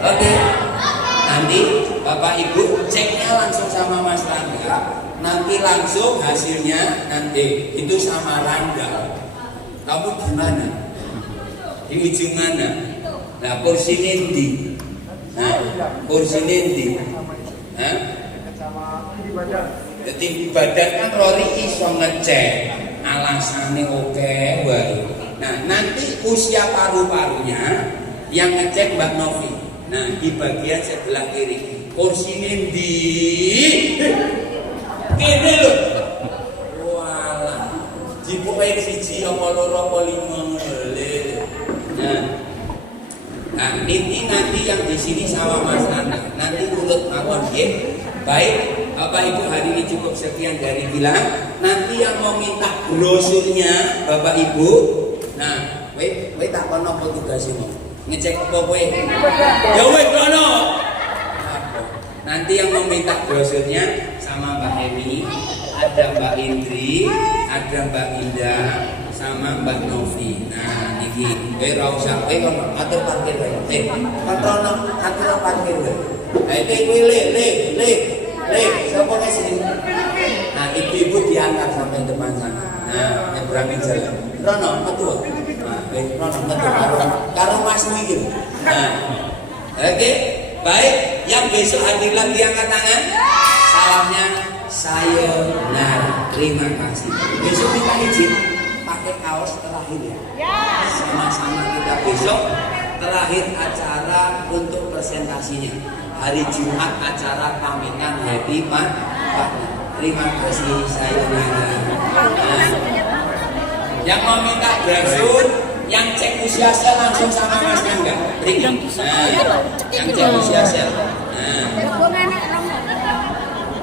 Oke. Nanti Bapak Ibu ceknya langsung sama Mas Rangga. Nanti langsung hasilnya nanti itu sama Rangga. Kamu gimana? Di ujung mana? Nah, kursi nendi. Nah, kursi nendi. Hah? Jadi badan kan Rory iso ngecek alasannya oke wae. Nah, nanti usia paru-parunya yang ngecek Mbak Novi. Nah, di bagian sebelah kiri. Kursi nendi. Kene lho. Walah. Dibukain siji apa loro apa 5 ngele. Nah, ini nanti yang di sini sama Mas Nanda. Nanti urut mawon nggih. Baik, Bapak Ibu hari ini cukup sekian dari bilang. Nanti yang mau minta brosurnya Bapak Ibu. Nah, Kowe tak kono apa tugasmu? Ngecek apa kowe? Ya wis kono. Nanti yang meminta brosurnya sama Mbak Emi, ada Mbak Indri, ada Mbak Indah, sama Mbak Novi. Nah, niki kowe ra usah kowe kono atur parkir wae. Kontrolno atur parkir wae. Lah iki kowe le, sapa kae sini? Nah, ibu-ibu diantar sampai depan sana. Nah, nyebrangin jalan. Rono, metu. Nah, Rono metu karo Mas iki. Nah, oke, baik. Yang besok hadir lagi angkat tangan. Salamnya sayonara. Terima kasih. Besok minta izin pakai kaos terakhir ya. Sama-sama kita besok terakhir acara untuk presentasinya. Hari Jumat acara pamitan happy Pak. Terima kasih sayonara. Nah, yang mau minta brosur, yang cek usia sel langsung sama Mas Angga. Yang cek usia sel. Nah,